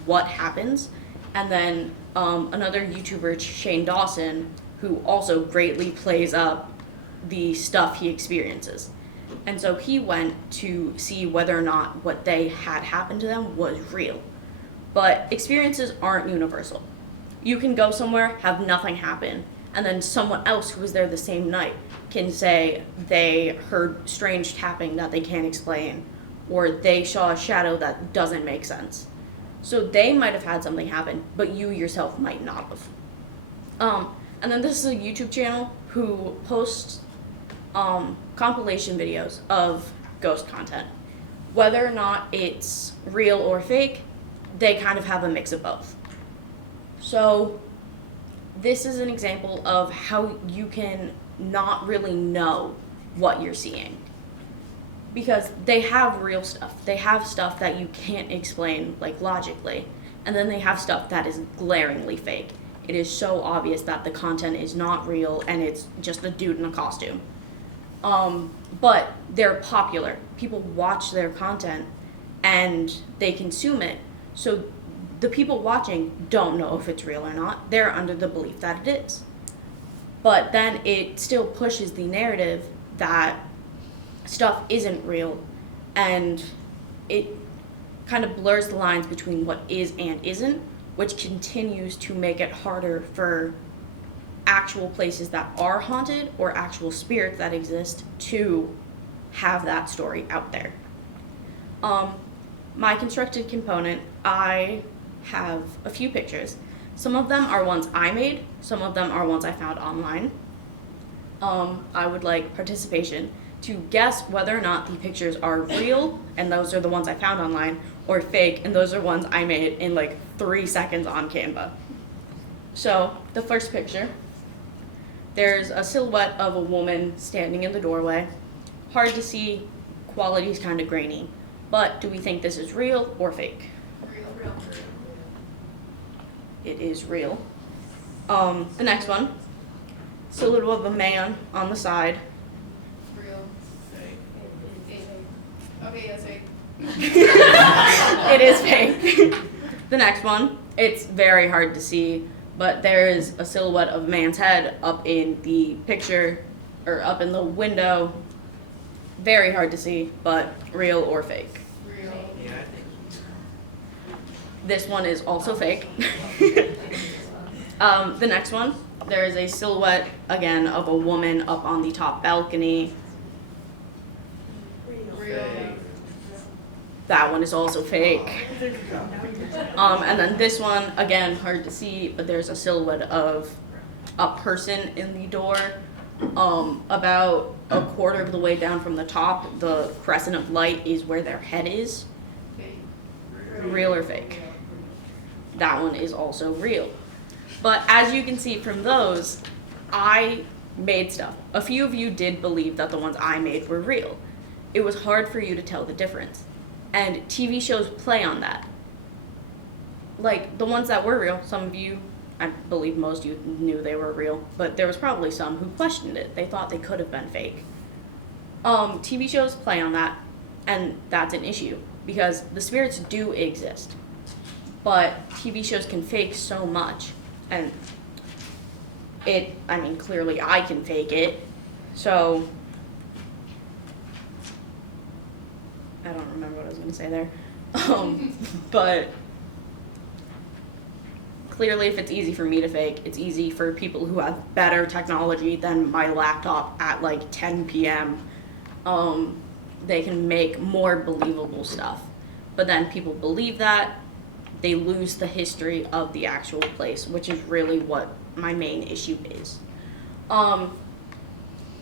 what happens. And then another YouTuber, Shane Dawson, who also greatly plays up the stuff he experiences. And so he went to see whether or not what they had happened to them was real. But experiences aren't universal. You can go somewhere, have nothing happen, and then someone else who was there the same night can say they heard strange tapping that they can't explain, or they saw a shadow that doesn't make sense. So they might have had something happen, but you yourself might not have. And then this is a YouTube channel who posts compilation videos of ghost content. Whether or not it's real or fake, they kind of have a mix of both. So this is an example of how you can not really know what you're seeing. Because they have real stuff. They have stuff that you can't explain, like, logically. And then they have stuff that is glaringly fake. It is so obvious that the content is not real and it's just a dude in a costume. But they're popular. People watch their content and they consume it. So the people watching don't know if it's real or not. They're under the belief that it is. But then it still pushes the narrative that stuff isn't real, and it kind of blurs the lines between what is and isn't, which continues to make it harder for actual places that are haunted or actual spirits that exist to have that story out there. My constructed component, I have a few pictures. Some of them are ones I made, some of them are ones I found online. I would like participation to guess whether or not the pictures are real, and those are the ones I found online, or fake, and those are ones I made in like 3 seconds on Canva. So, the first picture, there's a silhouette of a woman standing in the doorway. Hard to see, quality's kind of grainy. But do we think this is real or fake? Real. It is real. The next one, silhouette of a man on the side. Real. Fake. Okay, yes, fake. It is fake. The next one, it's very hard to see, but there is a silhouette of a man's head up in the picture, or up in the window. Very hard to see, but real or fake? Real. Yeah, I think. This one is also fake. The next one, there is a silhouette, again, of a woman up on the top balcony. Real. That one is also fake. And then this one, again, hard to see, but there's a silhouette of a person in the door. About a quarter of the way down from the top, the crescent of light is where their head is. Fake. Real or fake? That one is also real. But as you can see from those, I made stuff. A few of you did believe that the ones I made were real. It was hard for you to tell the difference. And TV shows play on that. Like, the ones that were real, some of you, I believe most of you knew they were real, but there was probably some who questioned it. They thought they could have been fake. TV shows play on that, and that's an issue, because the spirits do exist. But TV shows can fake so much, and clearly I can fake it, so I don't remember what I was going to say there. But clearly, if it's easy for me to fake, it's easy for people who have better technology than my laptop at like 10 p.m. They can make more believable stuff. But then people believe that, they lose the history of the actual place, which is really what my main issue is.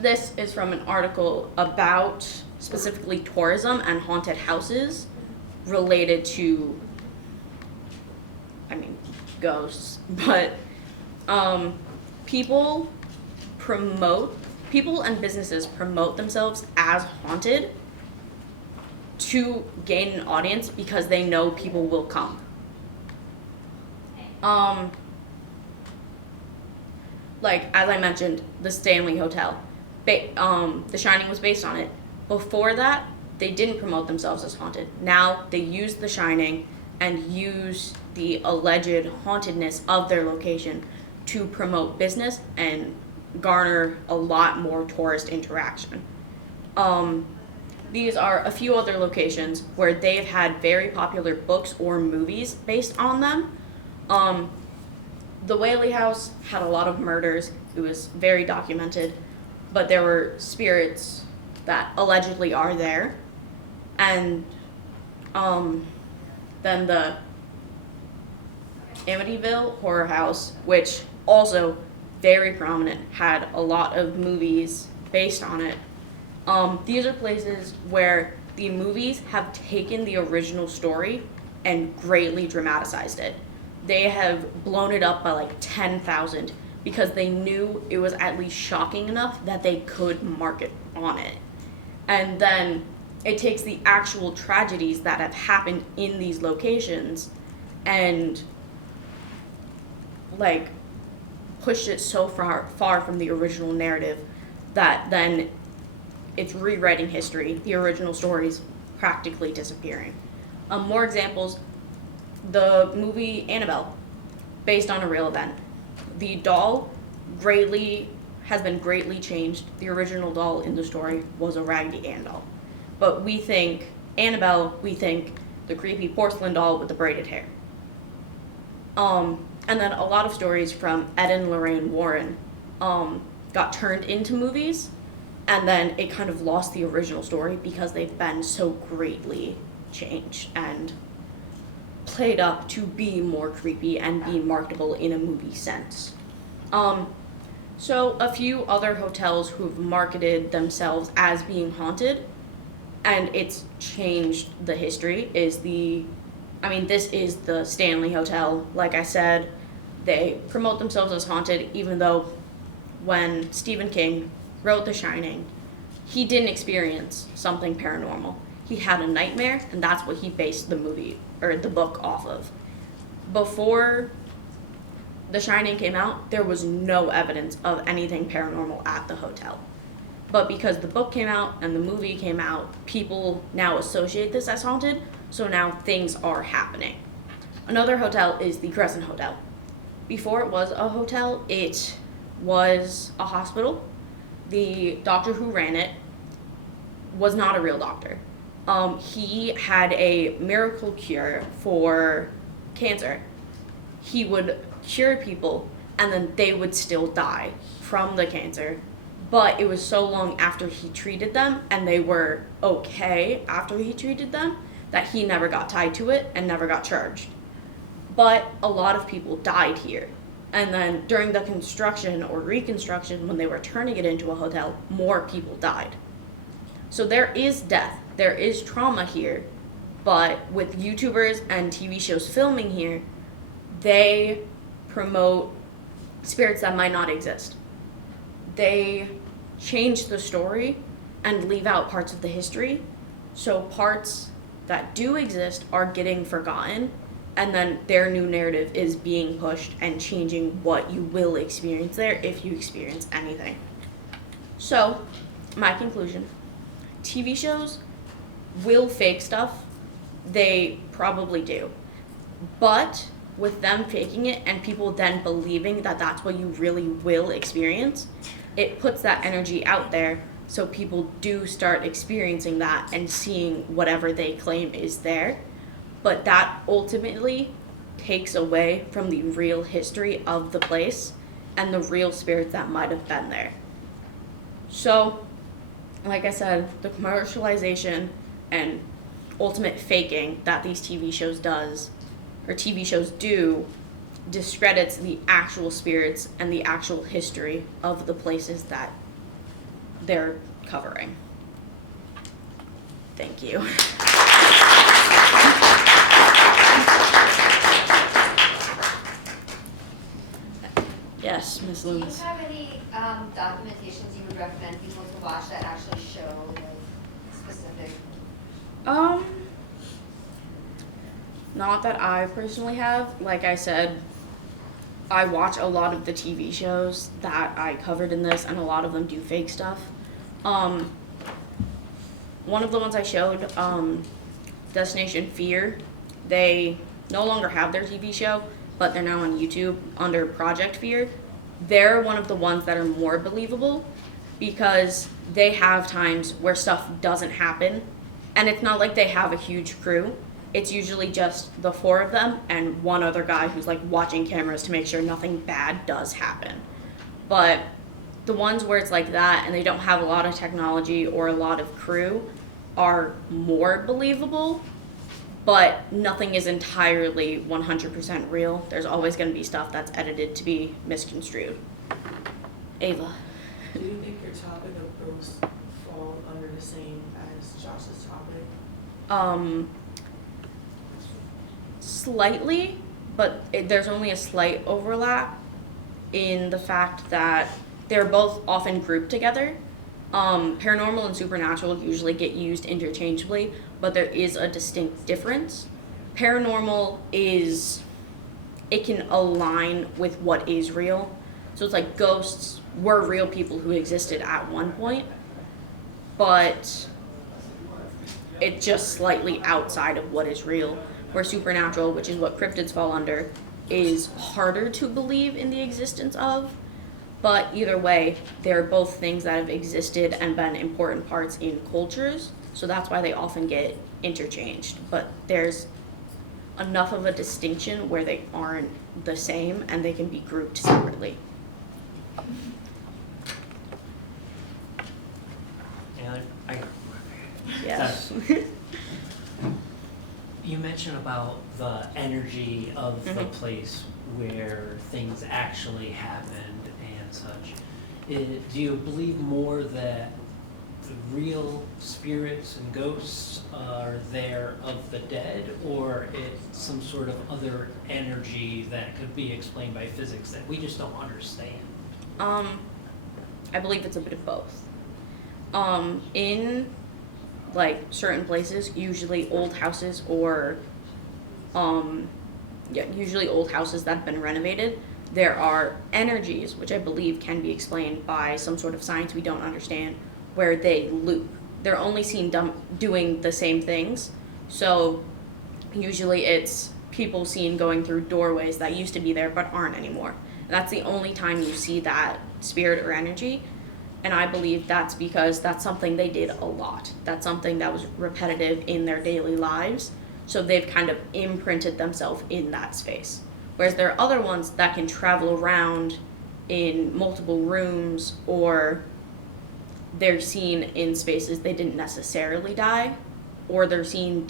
This is from an article about specifically tourism and haunted houses related to, ghosts, but people and businesses promote themselves as haunted to gain an audience because they know people will come. Like, as I mentioned, the Stanley Hotel. The Shining was based on it. Before that, they didn't promote themselves as haunted. Now, they use The Shining and use the alleged hauntedness of their location to promote business and garner a lot more tourist interaction. These are a few other locations where they've had very popular books or movies based on them. The Whaley House had a lot of murders. It was very documented, but there were spirits that allegedly are there. And then the Amityville Horror House, which also very prominent, had a lot of movies based on it. These are places where the movies have taken the original story and greatly dramatized it. They have blown it up by like 10,000 because they knew it was at least shocking enough that they could market on it. And then it takes the actual tragedies that have happened in these locations and like pushed it so far from the original narrative that then it's rewriting history, the original stories practically disappearing. More examples, the movie Annabelle, based on a real event. The doll has been greatly changed. The original doll in the story was a Raggedy Ann doll. But we think Annabelle, we think the creepy porcelain doll with the braided hair. And then a lot of stories from Ed and Lorraine Warren got turned into movies, and then it kind of lost the original story because they've been so greatly changed and played up to be more creepy and be marketable in a movie sense. So a few other hotels who've marketed themselves as being haunted, and it's changed the history, this is the Stanley Hotel. Like I said, they promote themselves as haunted, even though when Stephen King wrote The Shining, he didn't experience something paranormal. He had a nightmare, and that's what he based the movie or the book off of. Before The Shining came out, there was no evidence of anything paranormal at the hotel. But because the book came out and the movie came out, people now associate this as haunted, so now things are happening. Another hotel is the Crescent Hotel. Before it was a hotel, it was a hospital. The doctor who ran it was not a real doctor. He had a miracle cure for cancer. He would cure people and then they would still die from the cancer. But it was so long after he treated them and they were okay after he treated them that he never got tied to it and never got charged. But a lot of people died here. And then during the construction or reconstruction, when they were turning it into a hotel, more people died. So there is death, there is trauma here, but with YouTubers and TV shows filming here, they promote spirits that might not exist. They change the story and leave out parts of the history, so parts that do exist are getting forgotten, and then their new narrative is being pushed and changing what you will experience there if you experience anything. So, my conclusion, TV shows will fake stuff. They probably do. But with them faking it and people then believing that that's what you really will experience, it puts that energy out there so people do start experiencing that and seeing whatever they claim is there. But that ultimately takes away from the real history of the place and the real spirits that might have been there. So, like I said, the commercialization and ultimate faking that these TV shows do discredits the actual spirits and the actual history of the places that they're covering. Thank you. Miss Do you Loomis. have any documentations you would recommend people to watch that actually show like specific? Not that I personally have. Like I said, I watch a lot of the TV shows that I covered in this, and a lot of them do fake stuff. One of the ones I showed, Destination Fear, they no longer have their TV show, but they're now on YouTube under Project Fear. They're one of the ones that are more believable because they have times where stuff doesn't happen, and it's not like they have a huge crew. It's usually just the 4 of them and one other guy who's like watching cameras to make sure nothing bad does happen. But the ones where it's like that and they don't have a lot of technology or a lot of crew are more believable, but nothing is entirely 100% real. There's always going to be stuff that's edited to be misconstrued. Ava. Do you think your topic of ghosts fall under the same as Josh's topic? Slightly, but there's only a slight overlap in the fact that they're both often grouped together. Paranormal and supernatural usually get used interchangeably, but there is a distinct difference. Paranormal it can align with what is real. So it's like ghosts were real people who existed at one point, but it's just slightly outside of what is real. Where supernatural, which is what cryptids fall under, is harder to believe in the existence of. But either way, they're both things that have existed and been important parts in cultures, so that's why they often get interchanged. But there's enough of a distinction where they aren't the same and they can be grouped separately. And I Yes. You mentioned about the energy of the Mhm. place where things actually happened and such. Do you believe more that the real spirits and ghosts are there of the dead, or it's some sort of other energy that could be explained by physics that we just don't understand? I believe it's a bit of both. In like certain places, usually old houses or usually old houses that have been renovated, there are energies which I believe can be explained by some sort of science we don't understand, where they loop. They're only seen doing the same things. So usually it's people seen going through doorways that used to be there but aren't anymore. And that's the only time you see that spirit or energy. And I believe that's because that's something they did a lot. That's something that was repetitive in their daily lives. So they've kind of imprinted themselves in that space. Whereas there are other ones that can travel around in multiple rooms, or they're seen in spaces they didn't necessarily die, or they're seen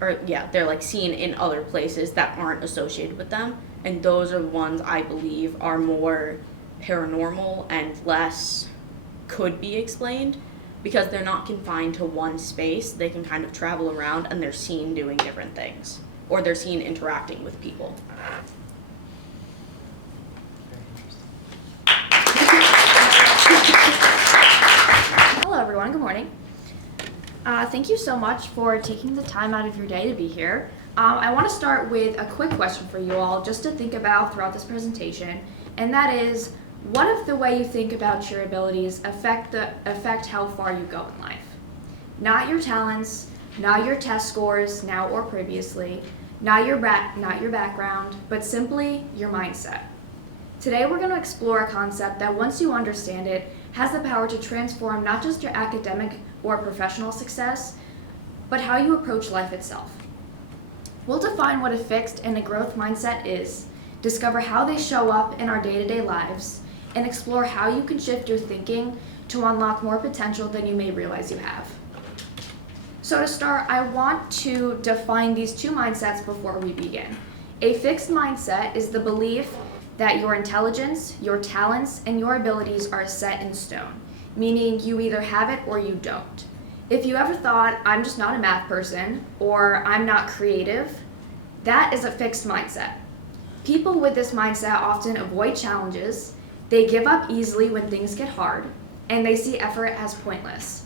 they're like seen in other places that aren't associated with them. And those are the ones I believe are more paranormal and less could be explained, because they're not confined to one space. They can kind of travel around and they're seen doing different things, or they're seen interacting with people. Hello everyone, good morning. Thank you so much for taking the time out of your day to be here. I want to start with a quick question for you all just to think about throughout this presentation, and that is, what if the way you think about your abilities affect how far you go in life? Not your talents, not your test scores now or previously, not your background, but simply your mindset. Today we're going to explore a concept that, once you understand it, has the power to transform not just your academic or professional success, but how you approach life itself. We'll define what a fixed and a growth mindset is, discover how they show up in our day-to-day lives, and explore how you can shift your thinking to unlock more potential than you may realize you have. So to start, I want to define these two mindsets before we begin. A fixed mindset is the belief that your intelligence, your talents, and your abilities are set in stone, meaning you either have it or you don't. If you ever thought, I'm just not a math person, or I'm not creative, that is a fixed mindset. People with this mindset often avoid challenges, they give up easily when things get hard, and they see effort as pointless.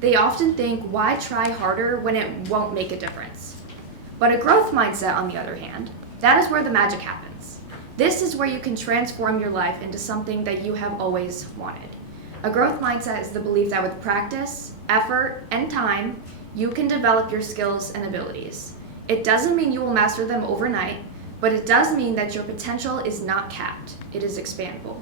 They often think, why try harder when it won't make a difference? But a growth mindset, on the other hand, that is where the magic happens. This is where you can transform your life into something that you have always wanted. A growth mindset is the belief that with practice, effort, and time, you can develop your skills and abilities. It doesn't mean you will master them overnight, but it does mean that your potential is not capped. It is expandable.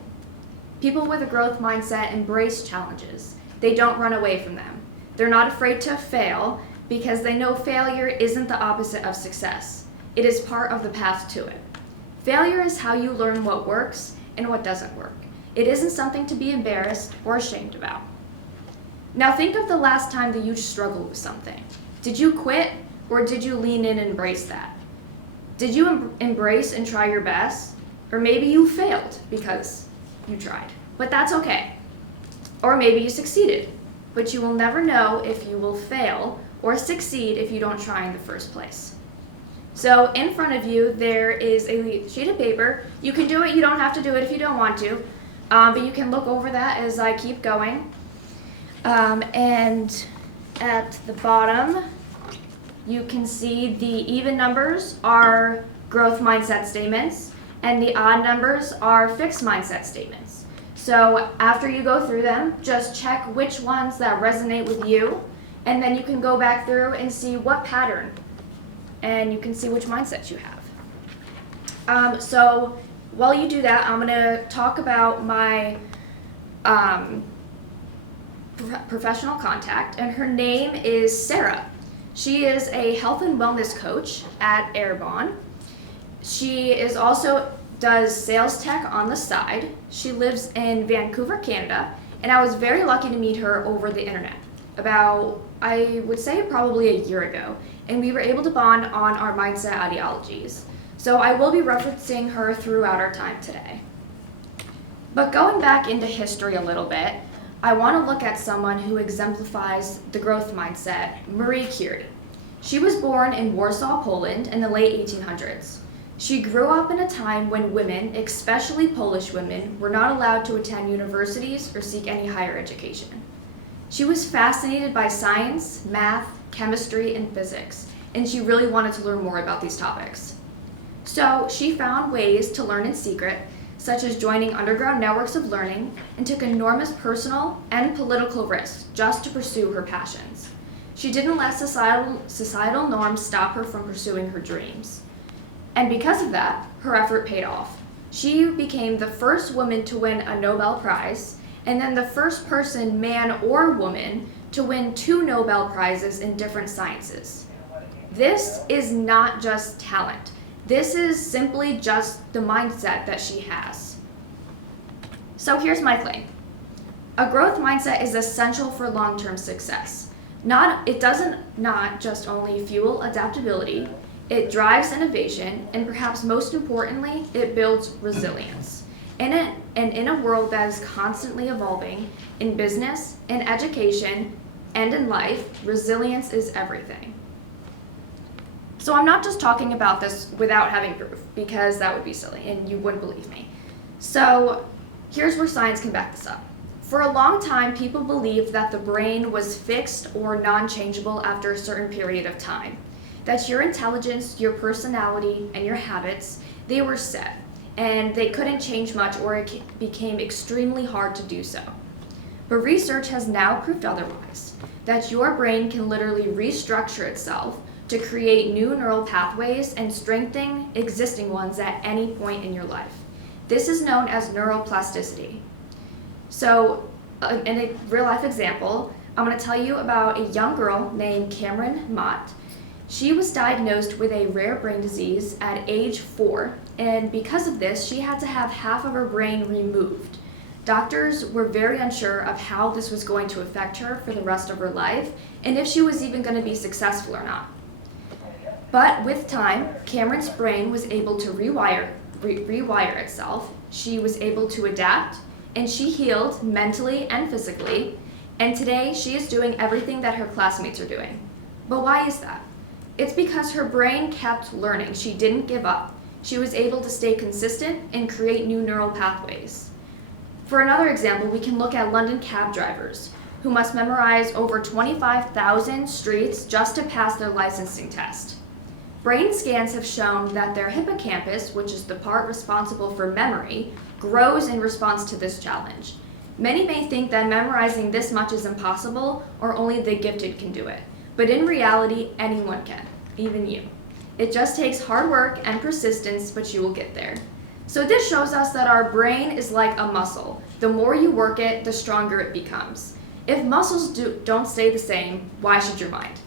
People with a growth mindset embrace challenges. They don't run away from them. They're not afraid to fail because they know failure isn't the opposite of success. It is part of the path to it. Failure is how you learn what works and what doesn't work. It isn't something to be embarrassed or ashamed about. Now think of the last time that you struggled with something. Did you quit or did you lean in and embrace that? Did you embrace and try your best? Or maybe you failed because you tried, but that's okay. Or maybe you succeeded, but you will never know if you will fail or succeed if you don't try in the first place. So in front of you, there is a sheet of paper. You can do it, you don't have to do it if you don't want to, but you can look over that as I keep going. And at the bottom, you can see the even numbers are growth mindset statements, and the odd numbers are fixed mindset statements. So after you go through them, just check which ones that resonate with you, and then you can go back through and see what pattern, and you can see which mindset you have. So while you do that, I'm gonna talk about my professional contact, and her name is Sarah. She is a health and wellness coach at Edmond. She is also does sales tech on the side. She lives in Vancouver, Canada, and I was very lucky to meet her over the internet about, I would say, probably a year ago, and we were able to bond on our mindset ideologies. So I will be referencing her throughout our time today. But going back into history a little bit, I want to look at someone who exemplifies the growth mindset, Marie Curie. She was born in Warsaw, Poland in the late 1800s. She grew up in a time when women, especially Polish women, were not allowed to attend universities or seek any higher education. She was fascinated by science, math, chemistry, and physics, and she really wanted to learn more about these topics. So she found ways to learn in secret, such as joining underground networks of learning, and took enormous personal and political risks just to pursue her passions. She didn't let societal norms stop her from pursuing her dreams. And because of that, her effort paid off. She became the first woman to win a Nobel Prize, and then the first person, man or woman, to win 2 Nobel Prizes in different sciences. This is not just talent. This is simply just the mindset that she has. So here's my claim. A growth mindset is essential for long-term success. It doesn't just only fuel adaptability, it drives innovation, and perhaps most importantly, it builds resilience. In a world that is constantly evolving, in business, in education, and in life, resilience is everything. So I'm not just talking about this without having proof, because that would be silly and you wouldn't believe me. So here's where science can back this up. For a long time, people believed that the brain was fixed or non-changeable after a certain period of time. That your intelligence, your personality, and your habits, they were set, and they couldn't change much, or it became extremely hard to do so. But research has now proved otherwise, that your brain can literally restructure itself to create new neural pathways and strengthen existing ones at any point in your life. This is known as neuroplasticity. So, in a real-life example, I'm going to tell you about a young girl named Cameron Mott. She was diagnosed with a rare brain disease at age 4, and because of this, she had to have half of her brain removed. Doctors were very unsure of how this was going to affect her for the rest of her life, and if she was even going to be successful or not. But with time, Cameron's brain was able to rewire itself. She was able to adapt, and she healed mentally and physically, and today she is doing everything that her classmates are doing. But why is that? It's because her brain kept learning. She didn't give up. she was able to stay consistent and create new neural pathways. For another example, we can look at London cab drivers, who must memorize over 25,000 streets just to pass their licensing test. Brain scans have shown that their hippocampus, which is the part responsible for memory, grows in response to this challenge. Many may think that memorizing this much is impossible or only the gifted can do it, but in reality, anyone can, even you. It just takes hard work and persistence, but you will get there. So this shows us that our brain is like a muscle. The more you work it, the stronger it becomes. If muscles don't stay the same, why should your mind?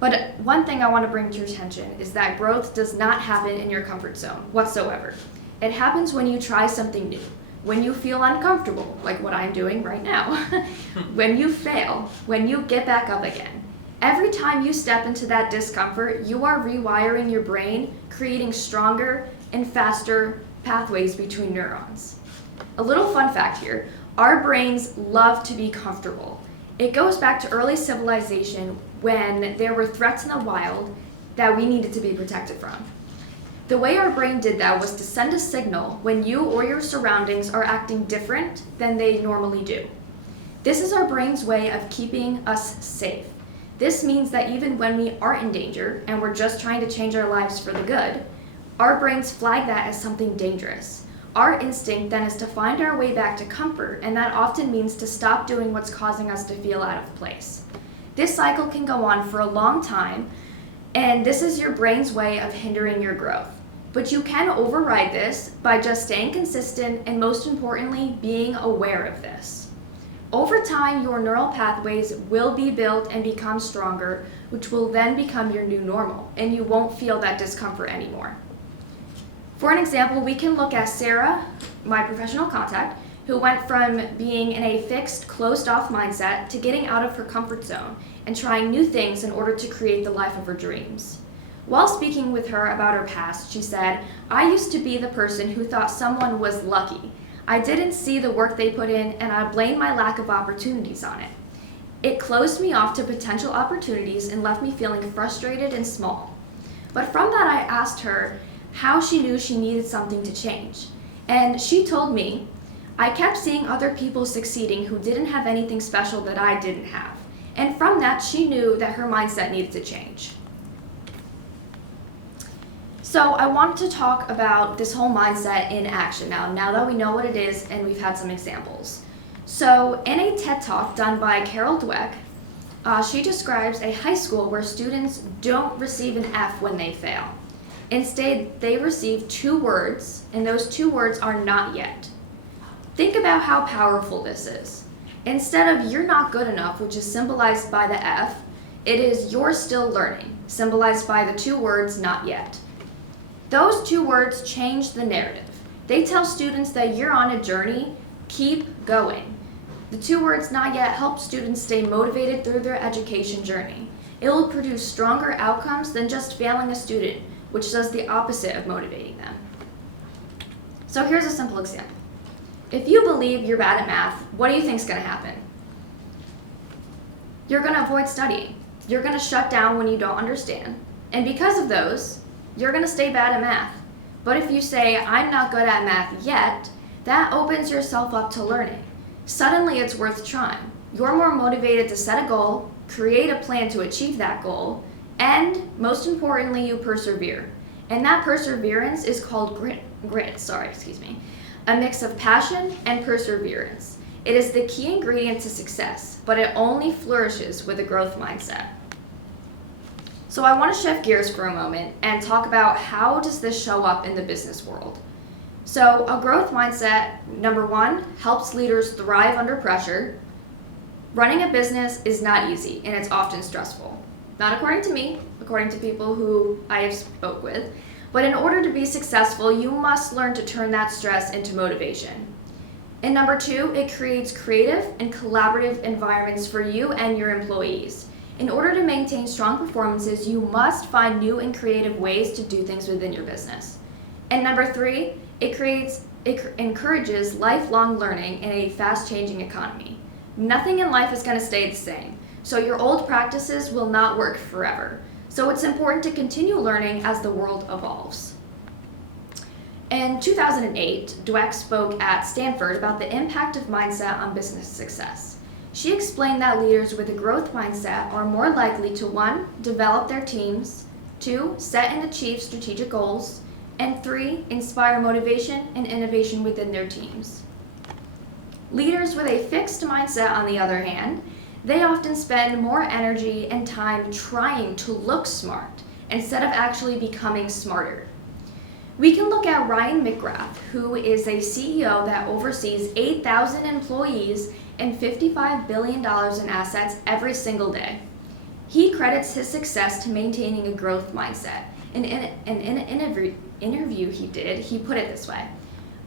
But one thing I want to bring to your attention is that growth does not happen in your comfort zone whatsoever. It happens when you try something new, when you feel uncomfortable, like what I'm doing right now, when you fail, when you get back up again. Every time you step into that discomfort, you are rewiring your brain, creating stronger and faster pathways between neurons. A little fun fact here, our brains love to be comfortable. It goes back to early civilization when there were threats in the wild that we needed to be protected from. The way our brain did that was to send a signal when you or your surroundings are acting different than they normally do. This is our brain's way of keeping us safe. This means that even when we aren't in danger and we're just trying to change our lives for the good, our brains flag that as something dangerous. Our instinct then is to find our way back to comfort, and that often means to stop doing what's causing us to feel out of place. This cycle can go on for a long time, and this is your brain's way of hindering your growth. But you can override this by just staying consistent and, most importantly, being aware of this. Over time, your neural pathways will be built and become stronger, which will then become your new normal, and you won't feel that discomfort anymore. For an example, we can look at Sarah, my professional contact, who went from being in a fixed, closed-off mindset to getting out of her comfort zone and trying new things in order to create the life of her dreams. While speaking with her about her past, she said, "I used to be the person who thought someone was lucky. I didn't see the work they put in, and I blamed my lack of opportunities on it. It closed me off to potential opportunities and left me feeling frustrated and small." But from that, I asked her how she knew she needed something to change. And she told me, "I kept seeing other people succeeding who didn't have anything special that I didn't have." And from that, she knew that her mindset needed to change. So I wanted to talk about this whole mindset in action now that we know what it is and we've had some examples. So in a TED Talk done by Carol Dweck, she describes a high school where students don't receive an F when they fail. Instead, they receive 2 words, and those 2 words are "not yet." Think about how powerful this is. Instead of "you're not good enough," which is symbolized by the F, it is "you're still learning," symbolized by the 2 words "not yet." Those 2 words change the narrative. They tell students that you're on a journey, keep going. The 2 words "not yet" help students stay motivated through their education journey. It will produce stronger outcomes than just failing a student, which does the opposite of motivating them. So here's a simple example. If you believe you're bad at math, what do you think is going to happen? You're going to avoid studying. You're going to shut down when you don't understand. And because of those, you're going to stay bad at math. But if you say, "I'm not good at math yet," that opens yourself up to learning. Suddenly it's worth trying. You're more motivated to set a goal, create a plan to achieve that goal, and most importantly, you persevere. And that perseverance is called grit, a mix of passion and perseverance. It is the key ingredient to success, but it only flourishes with a growth mindset. So I want to shift gears for a moment and talk about how does this show up in the business world. So a growth mindset, number 1, helps leaders thrive under pressure. Running a business is not easy, and it's often stressful. Not according to me, according to people who I have spoke with. But in order to be successful, you must learn to turn that stress into motivation. And number 2, it creates creative and collaborative environments for you and your employees. In order to maintain strong performances, you must find new and creative ways to do things within your business. And number 3, it encourages lifelong learning in a fast-changing economy. Nothing in life is going to stay the same, so your old practices will not work forever. So it's important to continue learning as the world evolves. In 2008, Dweck spoke at Stanford about the impact of mindset on business success. She explained that leaders with a growth mindset are more likely to 1. Develop their teams, 2. Set and achieve strategic goals, and 3. Inspire motivation and innovation within their teams. Leaders with a fixed mindset, on the other hand, they often spend more energy and time trying to look smart instead of actually becoming smarter. We can look at Ryan McGrath, who is a CEO that oversees 8,000 employees and $55 billion in assets every single day. He credits his success to maintaining a growth mindset. And in an interview he did, he put it this way: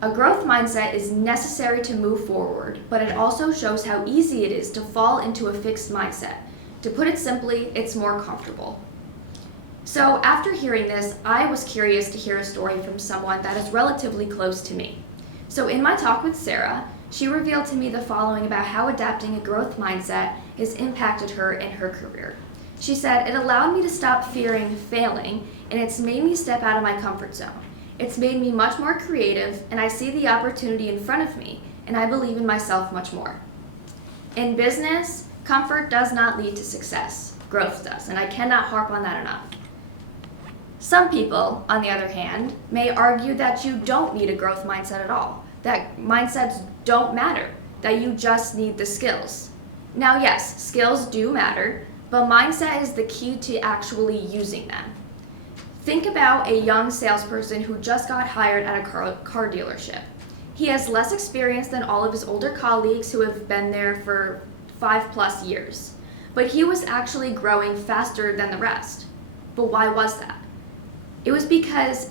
a growth mindset is necessary to move forward, but it also shows how easy it is to fall into a fixed mindset. To put it simply, it's more comfortable. So after hearing this, I was curious to hear a story from someone that is relatively close to me. So in my talk with Sarah, she revealed to me the following about how adapting a growth mindset has impacted her in her career. She said, "It allowed me to stop fearing failing, and it's made me step out of my comfort zone. It's made me much more creative, and I see the opportunity in front of me, and I believe in myself much more." In business, comfort does not lead to success. Growth does, and I cannot harp on that enough. Some people, on the other hand, may argue that you don't need a growth mindset at all, that mindsets don't matter, that you just need the skills. Now, yes, skills do matter, but mindset is the key to actually using them. Think about a young salesperson who just got hired at a car dealership. He has less experience than all of his older colleagues who have been there for 5+ years, but he was actually growing faster than the rest. But why was that? It was because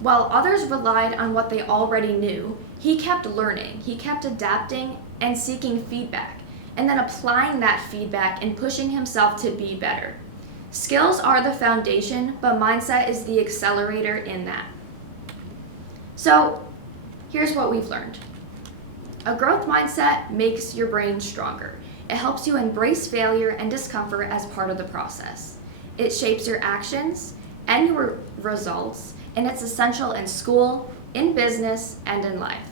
while others relied on what they already knew, he kept learning, he kept adapting and seeking feedback, and then applying that feedback and pushing himself to be better. Skills are the foundation, but mindset is the accelerator in that. So here's what we've learned. A growth mindset makes your brain stronger. It helps you embrace failure and discomfort as part of the process. It shapes your actions and your results, and it's essential in school, in business, and in life.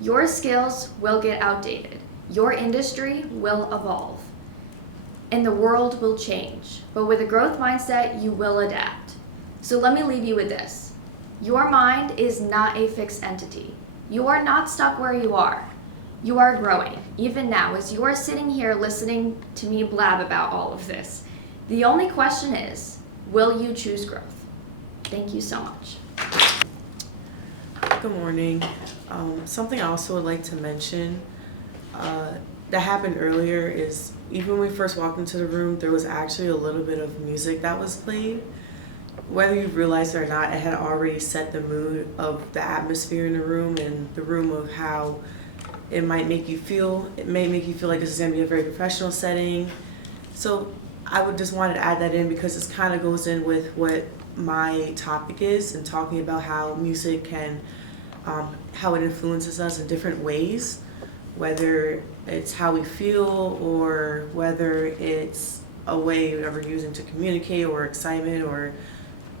Your skills will get outdated. Your industry will evolve. And the world will change. But with a growth mindset, you will adapt. So let me leave you with this. Your mind is not a fixed entity. You are not stuck where you are. You are growing, even now, as you are sitting here listening to me blab about all of this. The only question is, will you choose growth? Thank you so much. Good morning. Something I also would like to mention that happened earlier is even when we first walked into the room, there was actually a little bit of music that was played. Whether you realized it or not, it had already set the mood of the atmosphere in the room and the room of how it might make you feel. It may make you feel like this is going to be a very professional setting. So I would just want to add that in because this kind of goes in with what my topic is and talking about how music can, how it influences us in different ways, whether it's how we feel or whether it's a way that we're using to communicate or excitement or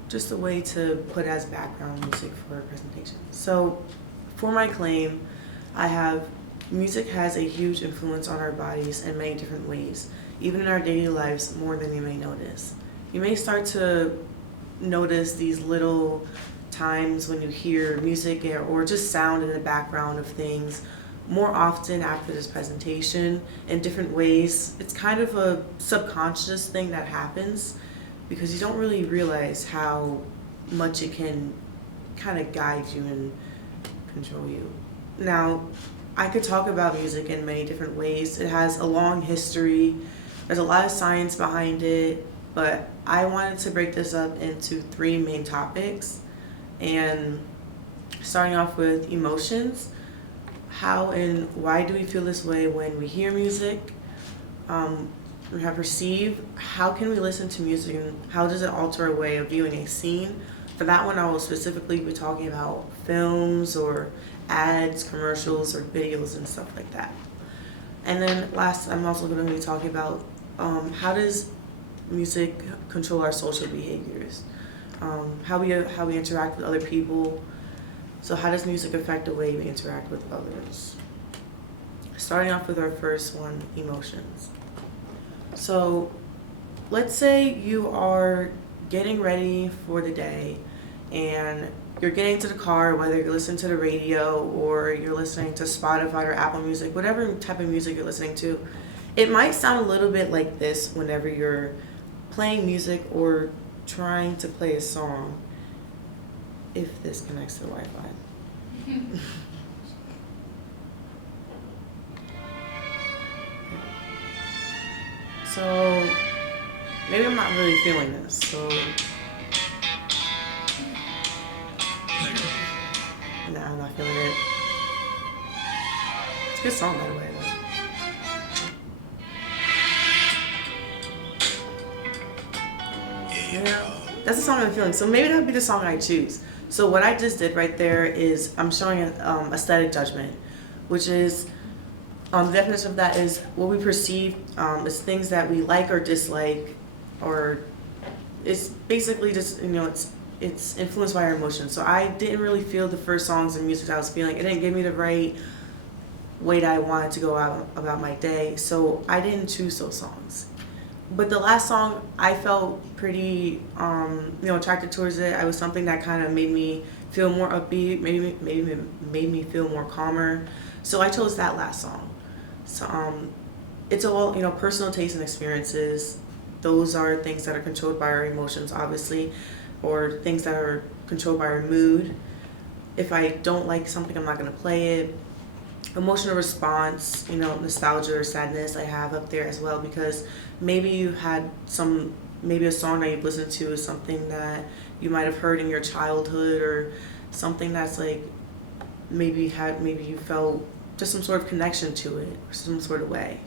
just a way to put as background music for a presentation. So for my claim, I have music has a huge influence on our bodies in many different ways, even in our daily lives more than you may notice. You may start to notice these little times when you hear music or just sound in the background of things more often after this presentation in different ways. It's kind of a subconscious thing that happens because you don't really realize how much it can kind of guide you and control you. Now, I could talk about music in many different ways. It has a long history. There's a lot of science behind it, but I wanted to break this up into 3 main topics. And starting off with emotions, how and why do we feel this way when we hear music? We have perceive, how can we listen to music and how does it alter our way of viewing a scene? For that one, I will specifically be talking about films or ads, commercials, or videos and stuff like that. And then last, I'm also going to be talking about how does music control our social behaviors? How we interact with other people. So how does music affect the way we interact with others? Starting off with our first one, emotions. So let's say you are getting ready for the day and you're getting into the car, whether you're listening to the radio or you're listening to Spotify or Apple Music, whatever type of music you're listening to. It might sound a little bit like this whenever you're playing music or trying to play a song, if this connects to the Wi-Fi. So maybe I'm not really feeling this. So no, I'm not feeling it. It's a good song, by the way. Yeah, that's the song I'm feeling. So maybe that would be the song I choose. So what I just did right there is I'm showing an aesthetic judgment, which is the definition of that is what we perceive as things that we like or dislike, or it's basically just, it's influenced by our emotions. So I didn't really feel the first songs and music I was feeling. It didn't give me the right way that I wanted to go out about my day. So I didn't choose those songs. But the last song, I felt pretty, attracted towards it. It was something that kind of made me feel more upbeat, made me feel more calmer. So I chose that last song. So it's all, personal taste and experiences. Those are things that are controlled by our emotions, obviously, or things that are controlled by our mood. If I don't like something, I'm not going to play it. Emotional response, nostalgia or sadness I have up there as well, because maybe you had maybe a song that you've listened to is something that you might have heard in your childhood, or something that's like maybe you felt just some sort of connection to it or some sort of way.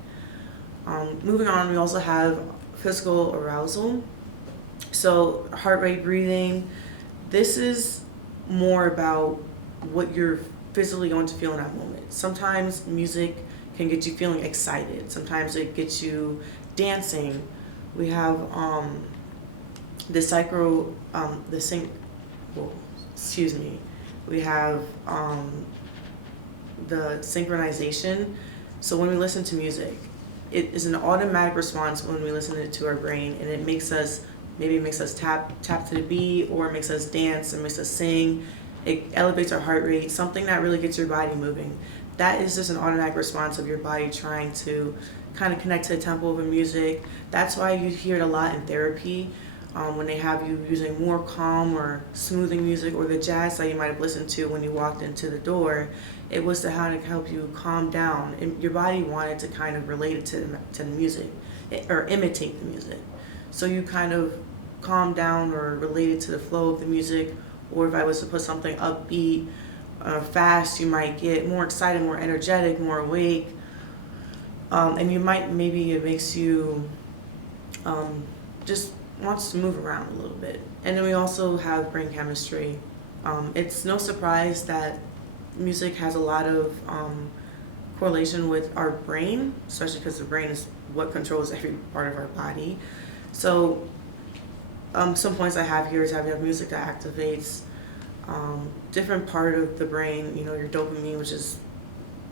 Moving on, we also have physical arousal. So heart rate, breathing. This is more about what you're physically going to feel in that moment. Sometimes music can get you feeling excited. Sometimes it gets you dancing. We have We have the synchronization. So when we listen to music, it is an automatic response when we listen to our brain, and it makes us tap to the beat, or it makes us dance and makes us sing. It elevates our heart rate, something that really gets your body moving. That is just an automatic response of your body trying to kind of connect to the tempo of the music. That's why you hear it a lot in therapy, when they have you using more calm or smoothing music, or the jazz that you might have listened to when you walked into the door. It was to help you calm down, and your body wanted to kind of relate it to the music, or imitate the music. So you kind of calm down or relate it to the flow of the music. Or if I was to put something upbeat, fast, you might get more excited, more energetic, more awake. And maybe it makes you just wants to move around a little bit. And then we also have brain chemistry. It's no surprise that music has a lot of correlation with our brain, especially because the brain is what controls every part of our body. So some points I have here is that we have music that activates different part of the brain, your dopamine, which is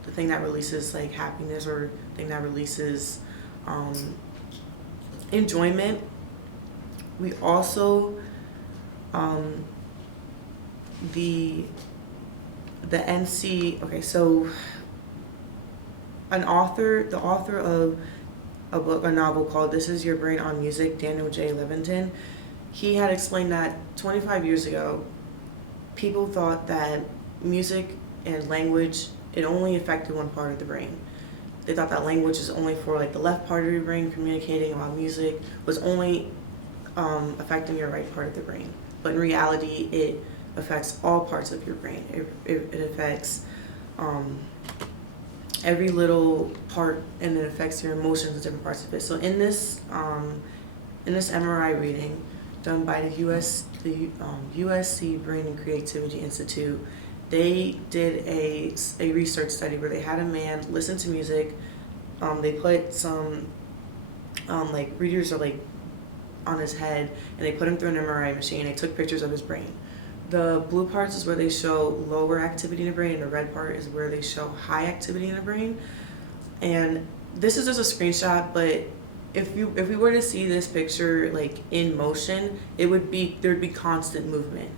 the thing that releases like happiness, or thing that releases enjoyment. We also the NC. Okay, so the author of a novel called "This Is Your Brain on Music," Daniel J. Levitin, he had explained that 25 years ago, people thought that music and language, it only affected one part of the brain. They thought that language is only for like the left part of your brain communicating, while music was only affecting your right part of the brain. But in reality, it affects all parts of your brain. It affects every little part, and it affects your emotions in different parts of it. So in this MRI reading done by the USC Brain and Creativity Institute, they did a research study where they had a man listen to music. They put some like readers or like on his head, and they put him through an MRI machine. They took pictures of his brain. The blue parts is where they show lower activity in the brain, and the red part is where they show high activity in the brain. And this is just a screenshot, but if we were to see this picture like in motion, there'd be constant movement.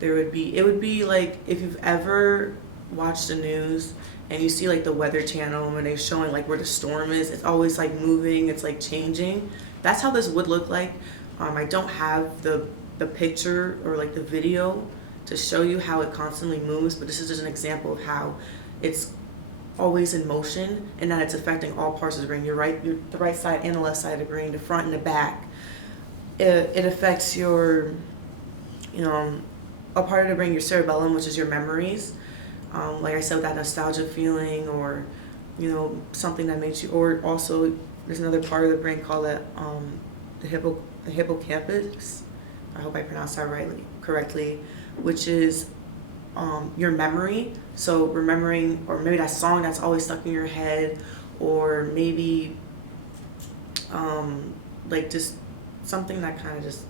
It would be like if you've ever watched the news and you see like the Weather Channel when they're showing like where the storm is, it's always like moving, it's like changing. That's how this would look like. I don't have the picture or like the video to show you how it constantly moves, but this is just an example of how it's always in motion and that it's affecting all parts of the brain. The right side and the left side of the brain, the front and the back. It affects your, a part of the brain, your cerebellum, which is your memories. Like I said, that nostalgia feeling, or something that makes you, or also there's another part of the brain called the hippocampus. I hope I pronounced that correctly, which is your memory. So remembering, or maybe that song that's always stuck in your head, or maybe like just something that kind of just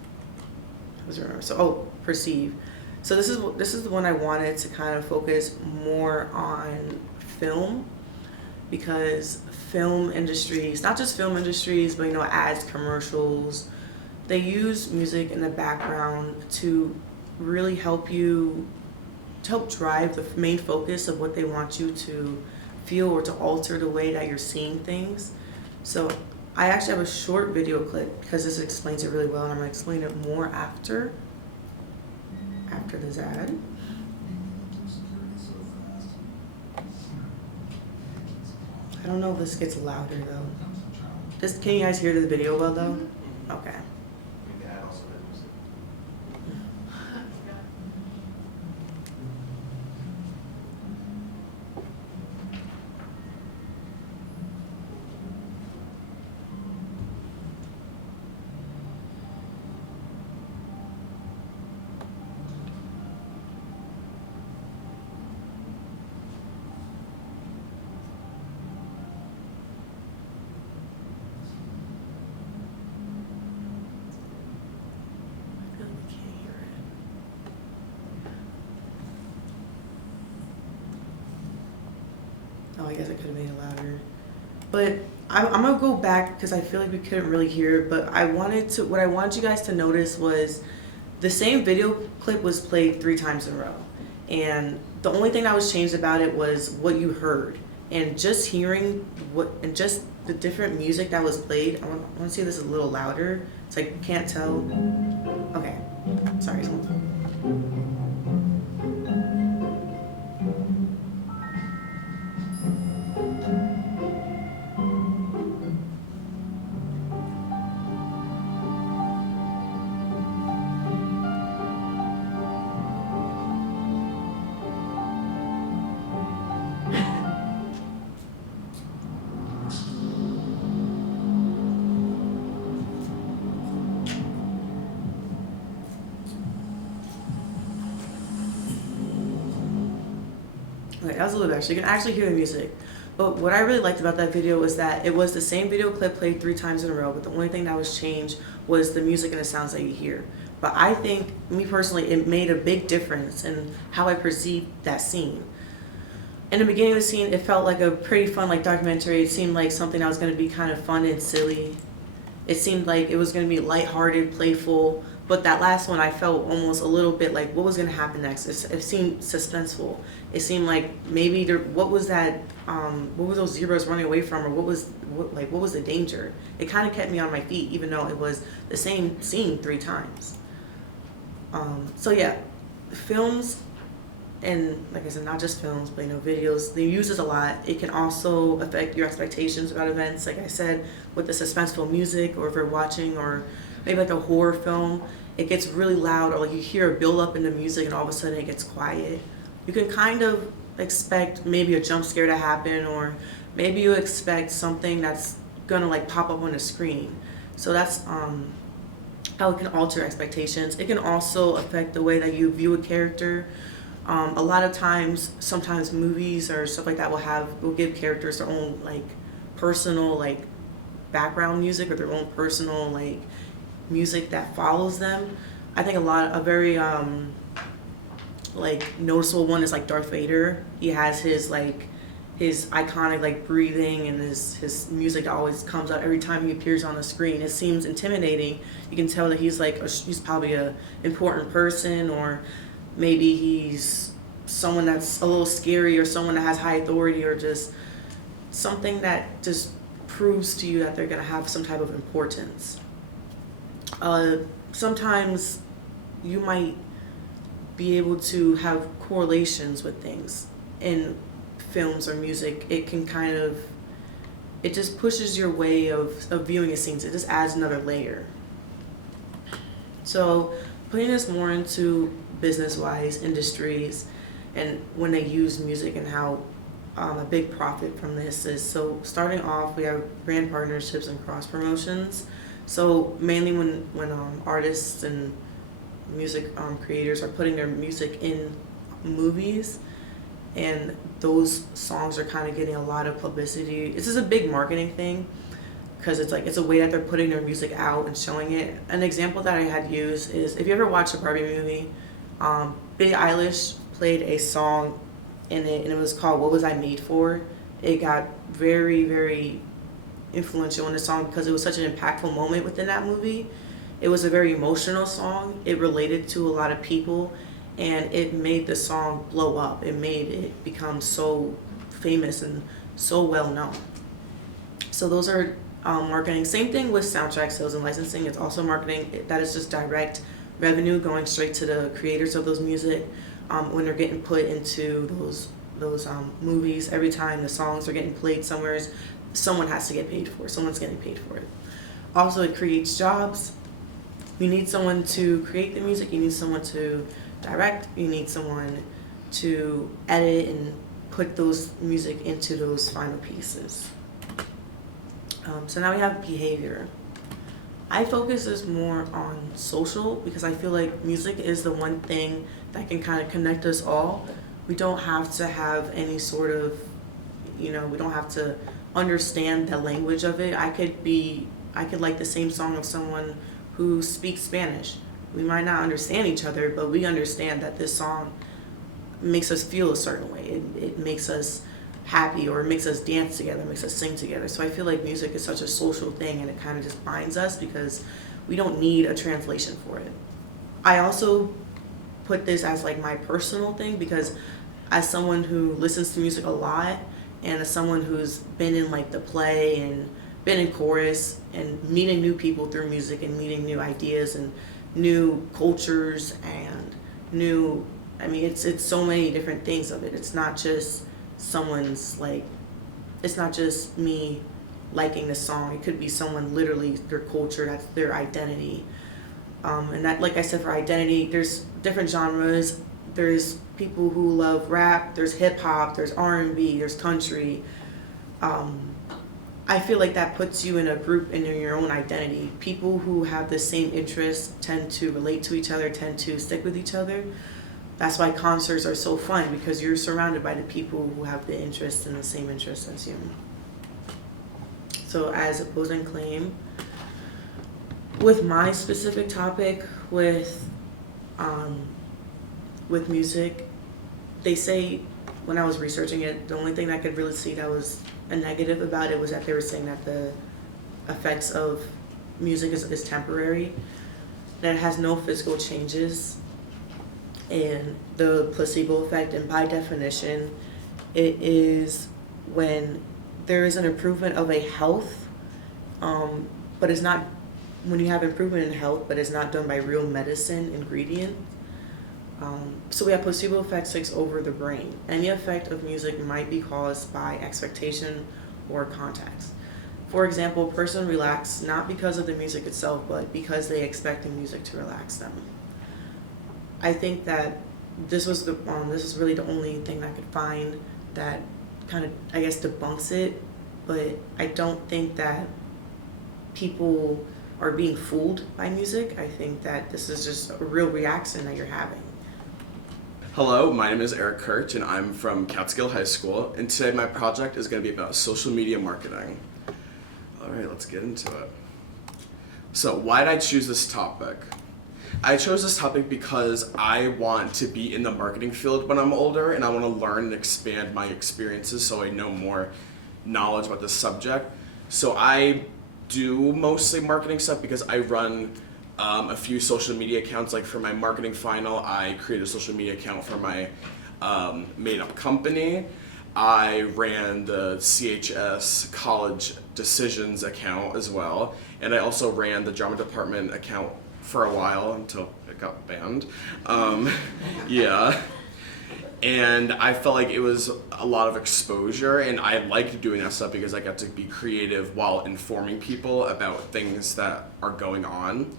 was remember. So perceive. So this is the one I wanted to kind of focus more on film, because film industries, not just film industries, but ads, commercials, they use music in the background to really help drive the main focus of what they want you to feel, or to alter the way that you're seeing things. So I actually have a short video clip because this explains it really well, and I'm going to explain it more after this ad. I don't know if this gets louder though. Can you guys hear the video well though? Okay. Oh, I guess I could have made it louder. But I'm going to go back because I feel like we couldn't really hear it. But what I wanted you guys to notice was the same video clip was played 3 times in a row. And the only thing that was changed about it was what you heard. And just hearing just the different music that was played. I want to see if this is a little louder. It's like, can't tell. Okay. Sorry. Okay, that was a little bit extra. You can actually hear the music. But what I really liked about that video was that it was the same video clip played 3 times in a row, but the only thing that was changed was the music and the sounds that you hear. But I think, me personally, it made a big difference in how I perceived that scene. In the beginning of the scene, it felt like a pretty fun documentary. It seemed like something that was going to be kind of fun and silly. It seemed like it was going to be lighthearted, playful. But that last one, I felt almost a little bit like what was going to happen next. It seemed suspenseful. It seemed like maybe what was that? What were those zebras running away from, or what was the danger? It kind of kept me on my feet, even though it was the same scene 3 times. So yeah, films, and like I said, not just films, but videos. They use this a lot. It can also affect your expectations about events. Like I said, with the suspenseful music, or if you're watching, or maybe like a horror film, it gets really loud, or like you hear a build up in the music and all of a sudden it gets quiet. You can kind of expect maybe a jump scare to happen, or maybe you expect something that's gonna pop up on the screen. So that's how it can alter expectations. It can also affect the way that you view a character. A lot of times, sometimes movies or stuff like that will give characters their own personal background music, or their own personal music that follows them. I think a very like noticeable one is like Darth Vader. He has his iconic like breathing, and his music always comes out every time he appears on the screen. It seems intimidating. You can tell that he's probably a important person, or maybe he's someone that's a little scary, or someone that has high authority, or just something that just proves to you that they're gonna have some type of importance. Sometimes you might be able to have correlations with things in films or music. It can it just pushes your way of viewing a scene. It just adds another layer. So putting this more into business-wise industries, and when they use music, and how a big profit from this is, so starting off, we have brand partnerships and cross promotions. So mainly when artists and music creators are putting their music in movies, and those songs are kind of getting a lot of publicity. This is a big marketing thing, because it's a way that they're putting their music out and showing it. An example that I had used is, if you ever watched a Barbie movie, Billie Eilish played a song in it, and it was called "What Was I Made For." It got very, very influential in the song because it was such an impactful moment within that movie. It was a very emotional song. It related to a lot of people, and it made the song blow up. It made it become so famous and so well known. So those are marketing. Same thing with soundtrack sales and licensing. It's also marketing. That is just direct revenue going straight to the creators of those music. When they're getting put into those movies, every time the songs are getting played somewhere, someone has to get paid for it. Someone's getting paid for it. Also, it creates jobs. You need someone to create the music. You need someone to direct. You need someone to edit and put those music into those final pieces. So now we have behavior. I focus this more on social, because I feel like music is the one thing that can kind of connect us all. We don't have to have any sort of, we don't have to understand the language of it. I could like the same song of someone who speaks Spanish. We might not understand each other, but we understand that this song makes us feel a certain way. It makes us happy, or it makes us dance together, makes us sing together. So I feel like music is such a social thing, and it kind of just binds us because we don't need a translation for it. I also put this as like my personal thing, because as someone who listens to music a lot, and as someone who's been in like the play and been in chorus and meeting new people through music and meeting new ideas and new cultures and it's so many different things of it. It's not just it's not just me liking the song. It could be someone, literally their culture, that's their identity. And that, like I said, for identity, there's different genres. There's people who love rap, there's hip hop, there's R&B, there's country. I feel like that puts you in a group and in your own identity. People who have the same interests tend to relate to each other, tend to stick with each other. That's why concerts are so fun, because you're surrounded by the people who have the interest and the same interests as you. So as opposing claim, with my specific topic with music, they say, when I was researching it, the only thing I could really see that was a negative about it was that they were saying that the effects of music is temporary, that it has no physical changes, and the placebo effect, and by definition, it is when there is an improvement of a health, but it's not, when you have improvement in health, but it's not done by real medicine ingredient. So we have placebo effect takes over the brain. Any effect of music might be caused by expectation or context. For example, a person relaxes not because of the music itself, but because they expect the music to relax them. I think that this is really the only thing I could find that kind of, I guess, debunks it, but I don't think that people are being fooled by music. I think that this is just a real reaction that you're having. Hello, my name is Erik Kirch, and I'm from Catskill High School, and today my project is going to be about social media marketing. All right, let's get into it. So why did I choose this topic? I chose this topic because I want to be in the marketing field when I'm older, and I want to learn and expand my experiences so I know more knowledge about this subject. So I do mostly marketing stuff because I run a few social media accounts. Like for my marketing final, I created a social media account for my made-up company. I ran the CHS College Decisions account as well, and I also ran the drama department account for a while until it got banned. Yeah. And I felt like it was a lot of exposure, and I liked doing that stuff because I got to be creative while informing people about things that are going on.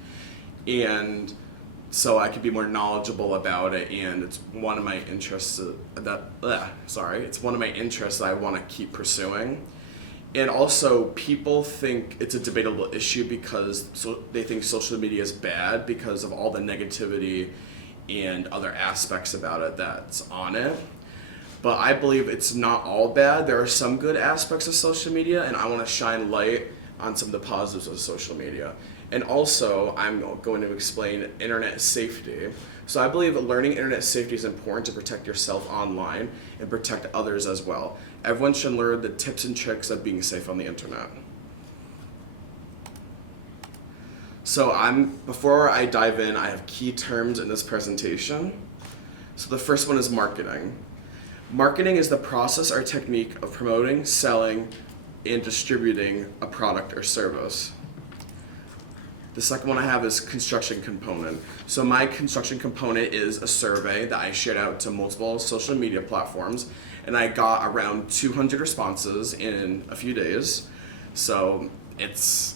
And so I could be more knowledgeable about it, and it's one of my interests it's one of my interests that I want to keep pursuing. And also, people think it's a debatable issue because they think social media is bad because of all the negativity and other aspects about it that's on it. But I believe it's not all bad. There are some good aspects of social media, and I want to shine light on some of the positives of social media. And also, I'm going to explain internet safety. So I believe learning internet safety is important to protect yourself online and protect others as well. Everyone should learn the tips and tricks of being safe on the internet. So before I dive in, I have key terms in this presentation. So the first one is marketing. Marketing is the process or technique of promoting, selling, and distributing a product or service. The second one I have is construction component. So my construction component is a survey that I shared out to multiple social media platforms, and I got around 200 responses in a few days. So it's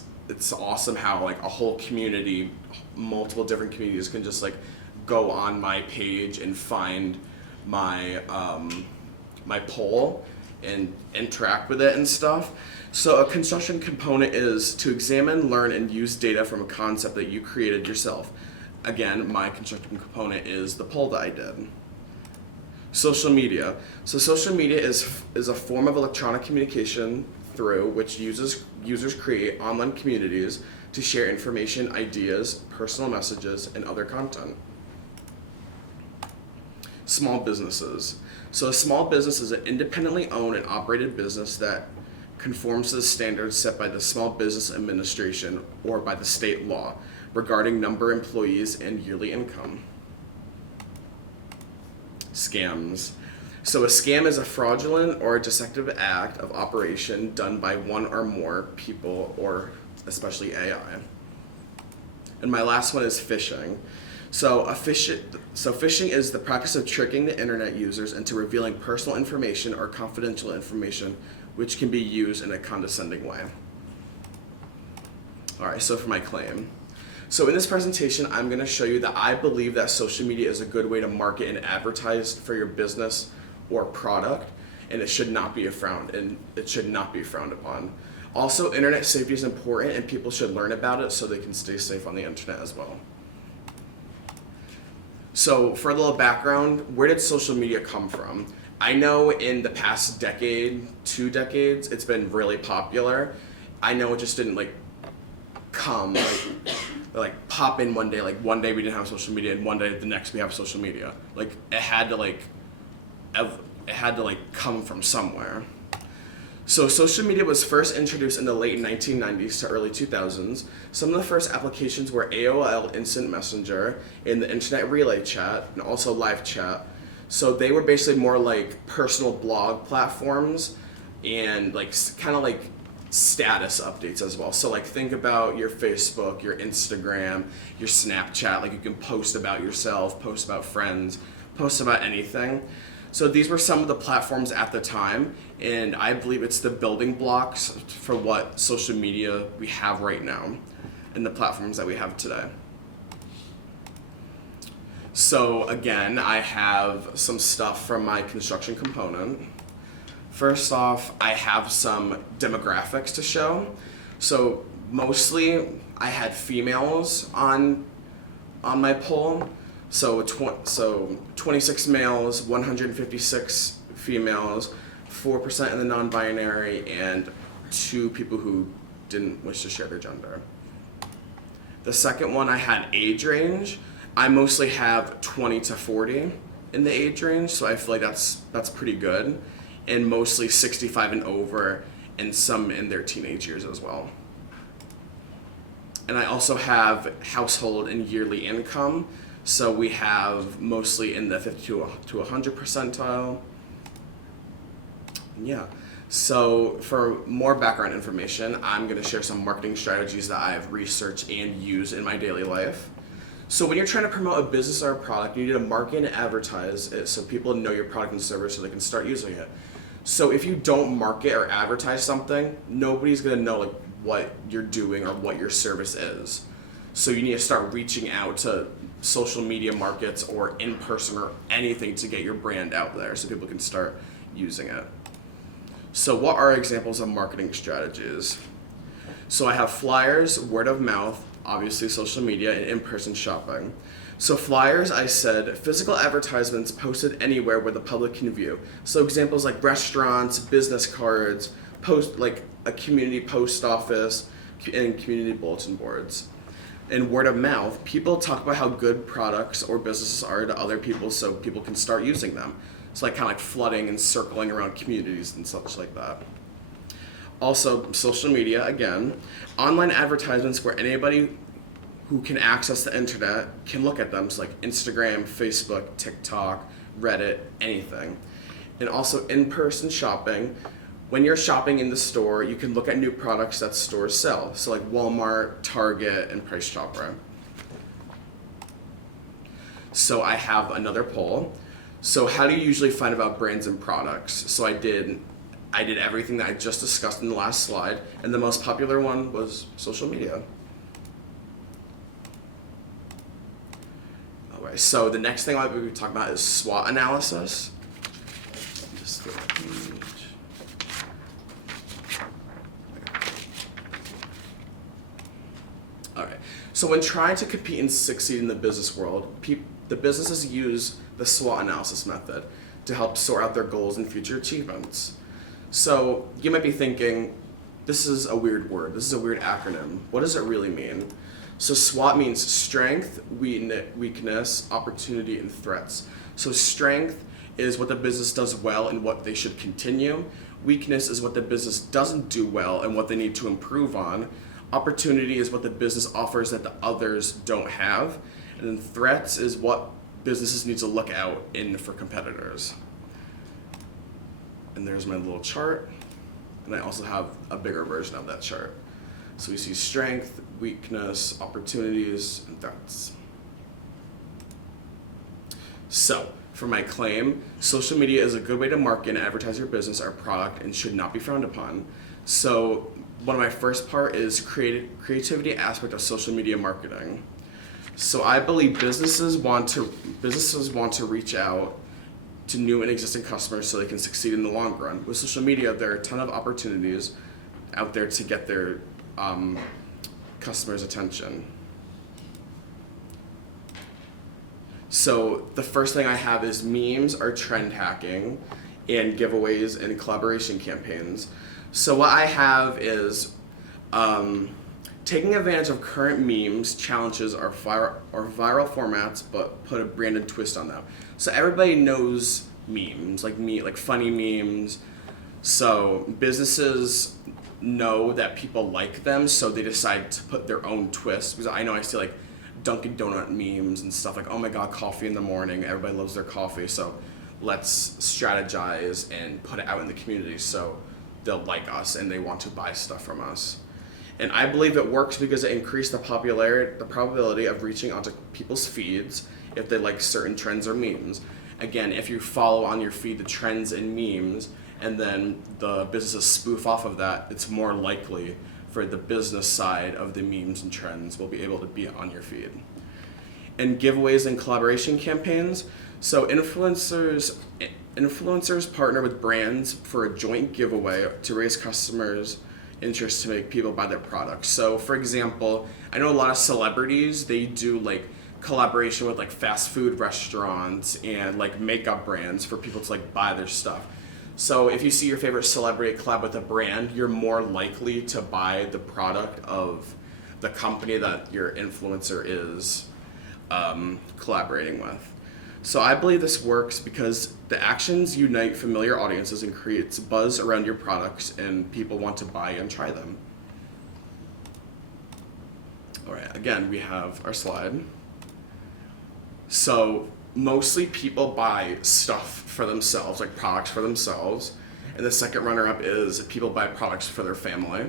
awesome how like a whole community, multiple different communities can just like go on my page and find my my poll and interact with it and stuff. So a construction component is to examine, learn, and use data from a concept that you created yourself. Again, my construction component is the poll that I did. Social media. So social media is a form of electronic communication through which users create online communities to share information, ideas, personal messages, and other content. Small businesses. So a small business is an independently owned and operated business that conforms to the standards set by the Small Business Administration or by the state law regarding number of employees and yearly income. Scams. So a scam is a fraudulent or deceptive act of operation done by one or more people, or especially AI. And my last one is phishing. So phishing is the practice of tricking the internet users into revealing personal information or confidential information which can be used in a condescending way. All right, so for my claim. So in this presentation, I'm going to show you that I believe that social media is a good way to market and advertise for your business or product, and it should not be frowned upon. Also, internet safety is important, and people should learn about it so they can stay safe on the internet as well. So for a little background, where did social media come from? I know in the past decade, 2 decades, it's been really popular. I know it just didn't come, pop in one day. Like one day we didn't have social media, and one day the next we have social media. Like it had to come from somewhere. So social media was first introduced in the late 1990s to early 2000s. Some of the first applications were AOL Instant Messenger and the Internet Relay Chat, and also live chat. So they were basically more like personal blog platforms and kind of like status updates as well. So think about your Facebook, your Instagram, your Snapchat. You can post about yourself, post about friends, post about anything. So these were some of the platforms at the time, and I believe it's the building blocks for what social media we have right now and the platforms that we have today. So again, I have some stuff from my construction component. First off, I have some demographics to show. So mostly I had females on my poll. So 26 males, 156 females, 4% in the non-binary, and 2 people who didn't wish to share their gender. The second one I had age range. I mostly have 20 to 40 in the age range, so I feel like that's pretty good. And mostly 65 and over, and some in their teenage years as well. And I also have household and yearly income. So we have mostly in the 50 to 100 percentile. Yeah. So for more background information, I'm going to share some marketing strategies that I've researched and used in my daily life. So when you're trying to promote a business or a product, you need to market and advertise it so people know your product and service so they can start using it. So if you don't market or advertise something, nobody's going to know like what you're doing or what your service is. So you need to start reaching out to social media markets or in person or anything to get your brand out there so people can start using it. So what are examples of marketing strategies? So I have flyers, word of mouth, obviously social media, and in-person shopping. So flyers, I said, physical advertisements posted anywhere where the public can view. So examples like restaurants, business cards, like a community post office, and community bulletin boards. And word of mouth, people talk about how good products or businesses are to other people so people can start using them. It's like kind of like flooding and circling around communities and such like that. Also, social media, again, online advertisements where anybody who can access the internet can look at them. So like Instagram, Facebook, TikTok, Reddit, anything. And also in-person shopping. When you're shopping in the store, you can look at new products that stores sell. So like Walmart, Target, and Price Chopper. So I have another poll. So how do you usually find about brands and products? So I did everything that I just discussed in the last slide, and the most popular one was social media. Okay, so the next thing I'll be talking about is SWOT analysis. Just flip the page. Okay, so when trying to compete and succeed in the business world, the businesses use the SWOT analysis method to help sort out their goals and future achievements. So you might be thinking, this is a weird word, this is a weird acronym. What does it really mean? So SWOT means strength, weakness, opportunity, and threats. So strength is what the business does well and what they should continue. Weakness is what the business doesn't do well and what they need to improve on. Opportunity is what the business offers that the others don't have. And then threats is what businesses need to look out in for competitors. And there's my little chart. And I also have a bigger version of that chart. So we see strength, weakness, opportunities, and threats. So, for my claim, social media is a good way to market and advertise your business or product and should not be frowned upon. So, one of my first part is creativity aspect of social media marketing. So I believe businesses want to reach out to new and existing customers so they can succeed in the long run. With social media, there are a ton of opportunities out there to get their customers' attention. So the first thing I have is memes are trend hacking and giveaways and collaboration campaigns. So what I have is taking advantage of current memes, challenges, or viral formats, but put a branded twist on them. So everybody knows memes, like funny memes. So businesses know that people like them, so they decide to put their own twist. Because I know I see like Dunkin' Donut memes and stuff like, oh my god, coffee in the morning, everybody loves their coffee, so let's strategize and put it out in the community so they'll like us and they want to buy stuff from us. And I believe it works because it increased the probability of reaching onto people's feeds if they like certain trends or memes. Again, if you follow on your feed the trends and memes, and then the businesses spoof off of that, it's more likely for the business side of the memes and trends will be able to be on your feed. And giveaways and collaboration campaigns. So influencers partner with brands for a joint giveaway to raise customers' interest to make people buy their products. So for example, I know a lot of celebrities, they do like collaboration with like fast food restaurants and like makeup brands for people to like buy their stuff. So if you see your favorite celebrity collab with a brand, you're more likely to buy the product of the company that your influencer is collaborating with. So I believe this works because the actions unite familiar audiences and creates buzz around your products, and people want to buy and try them. All right, again, we have our slide. So mostly people buy stuff for themselves, like products for themselves. And the second runner-up is people buy products for their family.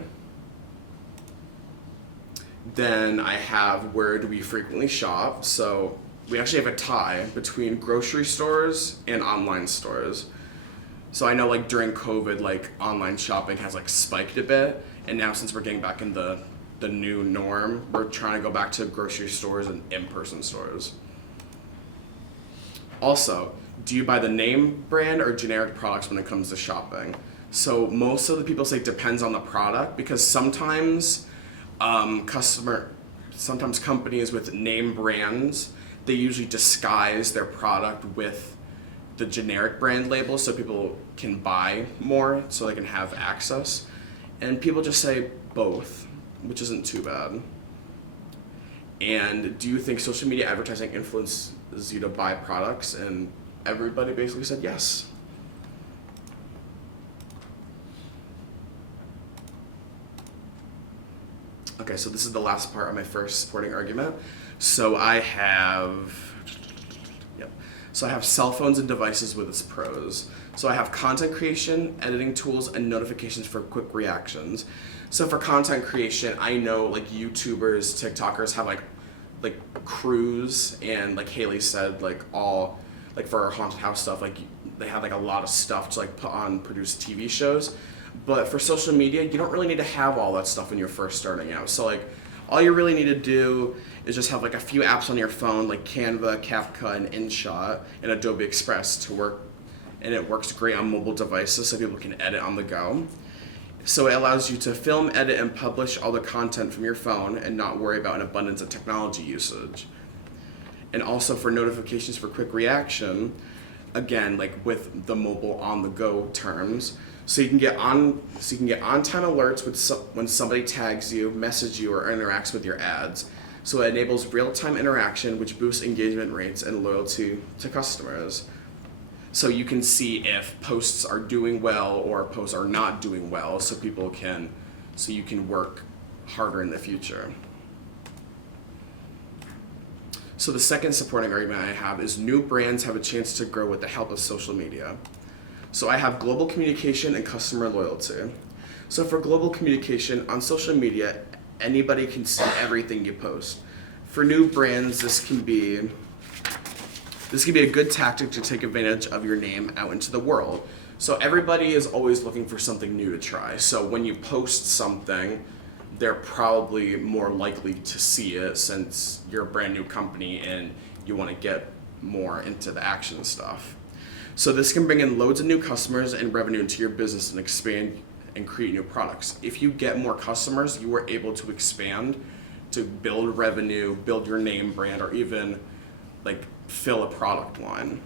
Then I have where do we frequently shop. So we actually have a tie between grocery stores and online stores. So I know like during COVID, like online shopping has like spiked a bit. And now since we're getting back in the new norm, we're trying to go back to grocery stores and in-person stores. Also, do you buy the name brand or generic products when it comes to shopping? So most of the people say depends on the product, because sometimes sometimes companies with name brands, they usually disguise their product with the generic brand label so people can buy more, so they can have access. And people just say both, which isn't too bad. And do you think social media advertising influences you to buy products? And everybody basically said yes. Okay, so this is the last part of my first supporting argument. So I have cell phones and devices with its pros. So I have content creation, editing tools, and notifications for quick reactions. So for content creation, I know like YouTubers, TikTokers have like crews, and like Hailey said, like all like for our haunted house stuff, like they have like a lot of stuff to like put on produce TV shows. But for social media, you don't really need to have all that stuff when you're first starting out. So like all you really need to do is just have like a few apps on your phone, like Canva, CapCut, and InShot, and Adobe Express to work, and it works great on mobile devices so people can edit on the go. So it allows you to film, edit, and publish all the content from your phone and not worry about an abundance of technology usage. And also for notifications for quick reaction, again, like with the mobile on-the-go terms, so you can get on-time alerts when somebody tags you, messages you, or interacts with your ads. So it enables real-time interaction, which boosts engagement rates and loyalty to customers. So you can see if posts are doing well or posts are not doing well, so you can work harder in the future. So the second supporting argument I have is new brands have a chance to grow with the help of social media. So I have global communication and customer loyalty. So for global communication, on social media, anybody can see everything you post. For new brands, this can be a good tactic to take advantage of your name out into the world. So everybody is always looking for something new to try. So when you post something, they're probably more likely to see it since you're a brand new company and you want to get more into the action stuff. So this can bring in loads of new customers and revenue into your business and expand and create new products. If you get more customers, you are able to expand to build revenue, build your name brand, or even like fill a product line.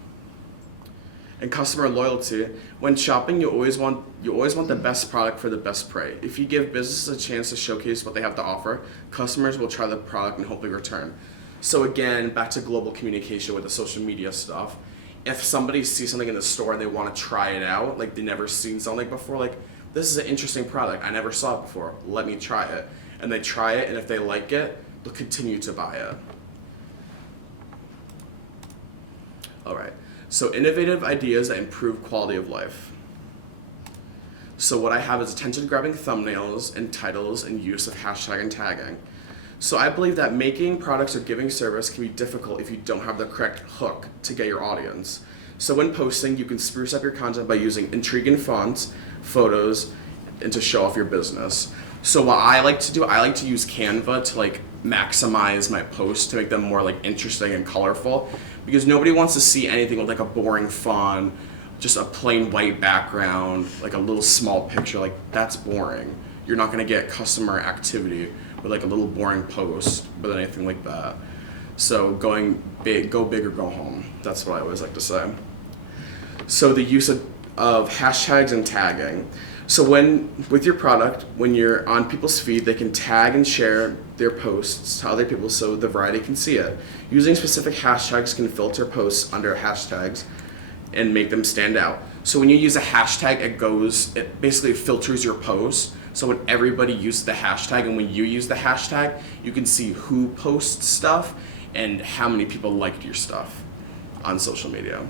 And customer loyalty, when shopping, you always want the best product for the best price. If you give businesses a chance to showcase what they have to offer, customers will try the product and hopefully return. So again, back to global communication with the social media stuff. If somebody sees something in the store and they want to try it out, like they never seen something before, like this is an interesting product, I never saw it before, let me try it. And they try it, and if they like it, they'll continue to buy it. All right, so innovative ideas that improve quality of life. So what I have is attention-grabbing thumbnails and titles and use of hashtag and tagging. So I believe that making products or giving service can be difficult if you don't have the correct hook to get your audience. So when posting, you can spruce up your content by using intriguing fonts, photos, and to show off your business. So what I like to do, I like to use Canva to like maximize my posts to make them more like interesting and colorful, because nobody wants to see anything with like a boring font, just a plain white background, like a little small picture. Like that's boring. You're not gonna get customer activity with like a little boring post with anything like that. So going big, go big or go home. That's what I always like to say. So the use of hashtags and tagging. So with your product, when you're on people's feed, they can tag and share their posts to other people so the variety can see it. Using specific hashtags can filter posts under hashtags and make them stand out. So when you use a hashtag, it basically filters your posts. So when everybody uses the hashtag and when you use the hashtag, you can see who posts stuff and how many people liked your stuff on social media.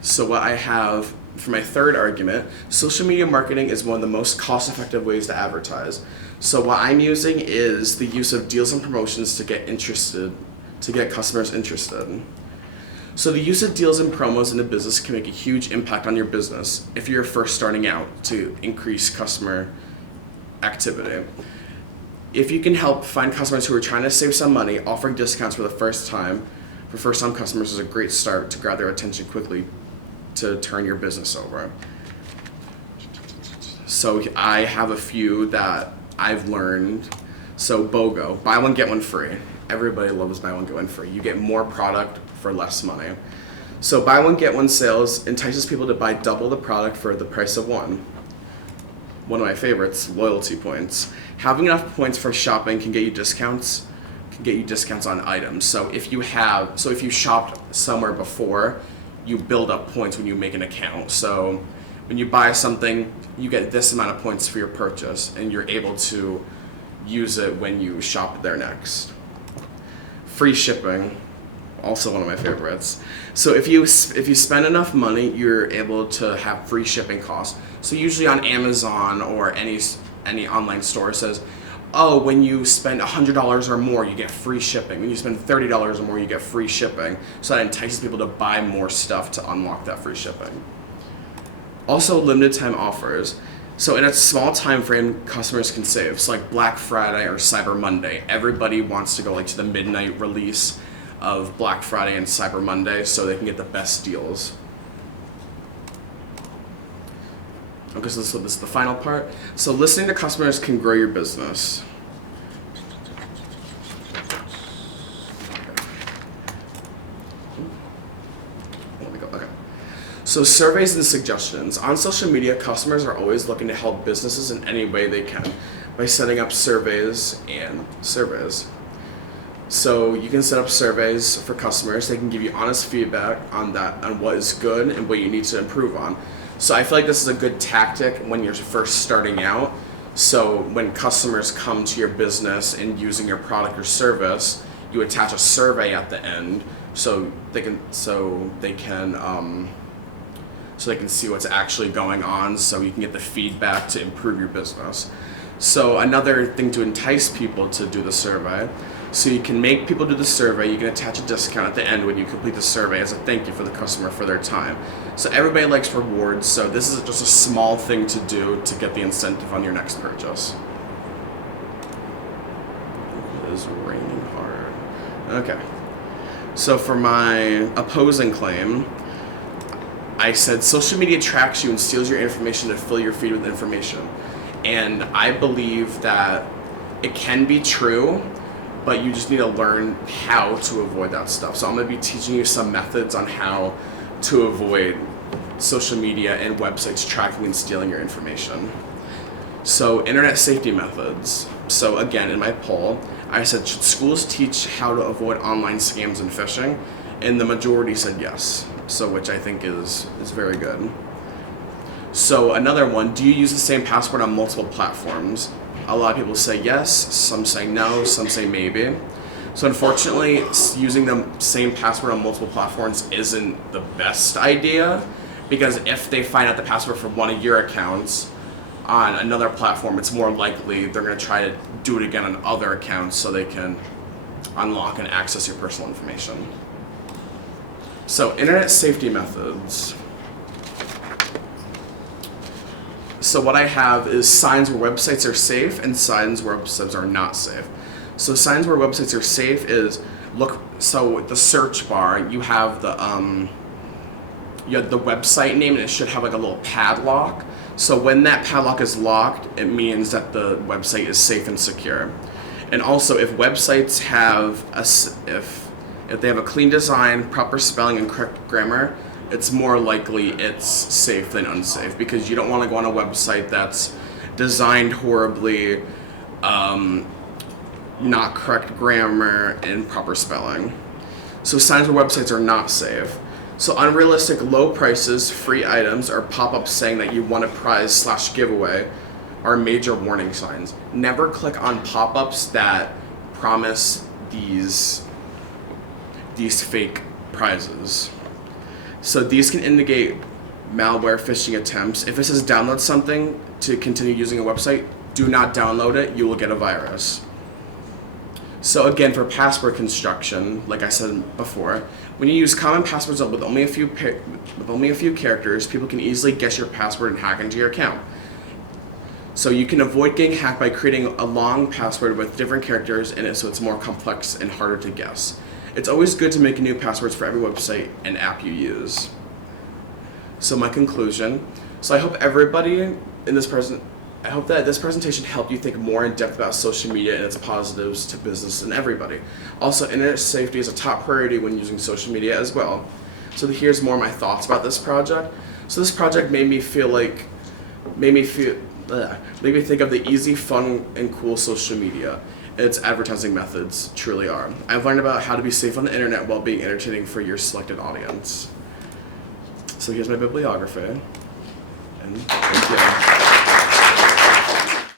So what I have for my third argument, social media marketing is one of the most cost-effective ways to advertise. So what I'm using is the use of deals and promotions to get customers interested. So the use of deals and promos in a business can make a huge impact on your business if you're first starting out to increase customer activity. If you can help find customers who are trying to save some money, offering discounts for first-time customers is a great start to grab their attention quickly to turn your business over. So I have a few that I've learned. So BOGO, buy one, get one free. Everybody loves buy one, get one free. You get more product for less money. So buy one, get one sales entices people to buy double the product for the price of one. One of my favorites, loyalty points. Having enough points for shopping can get you discounts on items. So if you shopped somewhere before, you build up points when you make an account. So when you buy something, you get this amount of points for your purchase, and you're able to use it when you shop there next. Free shipping, also one of my favorites. So if you spend enough money, you're able to have free shipping costs. So usually on Amazon or any online store, it says, oh, when you spend $100 or more, you get free shipping. When you spend $30 or more, you get free shipping. So that entices people to buy more stuff to unlock that free shipping. Also, limited time offers. So in a small time frame, customers can save. So like Black Friday or Cyber Monday, everybody wants to go to the midnight release of Black Friday and Cyber Monday so they can get the best deals. Okay, so this is the final part. So listening to customers can grow your business. There we go, okay. So surveys and suggestions. On social media, customers are always looking to help businesses in any way they can by setting up surveys and surveys. So you can set up surveys for customers. They can give you honest feedback on what is good and what you need to improve on. So I feel like this is a good tactic when you're first starting out. So when customers come to your business and using your product or service, you attach a survey at the end so they can see what's actually going on, so you can get the feedback to improve your business. So another thing to entice people to do the survey. So you can make people do the survey. You can attach a discount at the end when you complete the survey as a thank you for the customer for their time. So everybody likes rewards, so this is just a small thing to do to get the incentive on your next purchase. It is raining hard. Okay. So for my opposing claim, I said social media tracks you and steals your information to fill your feed with information. And I believe that it can be true, but you just need to learn how to avoid that stuff. So I'm going to be teaching you some methods on how to avoid social media and websites tracking and stealing your information. So internet safety methods. So again, in my poll, I said, should schools teach how to avoid online scams and phishing? And the majority said yes, so which I think is very good. So another one, do you use the same password on multiple platforms? A lot of people say yes, some say no, some say maybe. So unfortunately, using the same password on multiple platforms isn't the best idea, because if they find out the password for one of your accounts on another platform, it's more likely they're going to try to do it again on other accounts so they can unlock and access your personal information. So internet safety methods. So what I have is signs where websites are safe and signs where websites are not safe. So signs where websites are safe is, so with the search bar, you have the website name, and it should have like a little padlock. So when that padlock is locked, it means that the website is safe and secure. And also, if websites have if they have a clean design, proper spelling, and correct grammar, it's more likely it's safe than unsafe, because you don't want to go on a website that's designed horribly, not correct grammar, and proper spelling. So signs where websites are not safe. So unrealistic low prices, free items, or pop-ups saying that you won a prize / giveaway are major warning signs. Never click on pop-ups that promise these fake prizes. So these can indicate malware phishing attempts. If it says download something to continue using a website, do not download it, you will get a virus. So again, for password construction, like I said before, when you use common passwords with only a few characters, people can easily guess your password and hack into your account. So you can avoid getting hacked by creating a long password with different characters in it, so it's more complex and harder to guess. It's always good to make new passwords for every website and app you use. So my conclusion. So I hope everybody in this I hope that this presentation helped you think more in depth about social media and its positives to business and everybody. Also, internet safety is a top priority when using social media as well. So here's more of my thoughts about this project. So this project made me think of the easy, fun, and cool social media. Its advertising methods truly are. I've learned about how to be safe on the internet while being entertaining for your selected audience. So here's my bibliography. And thank you.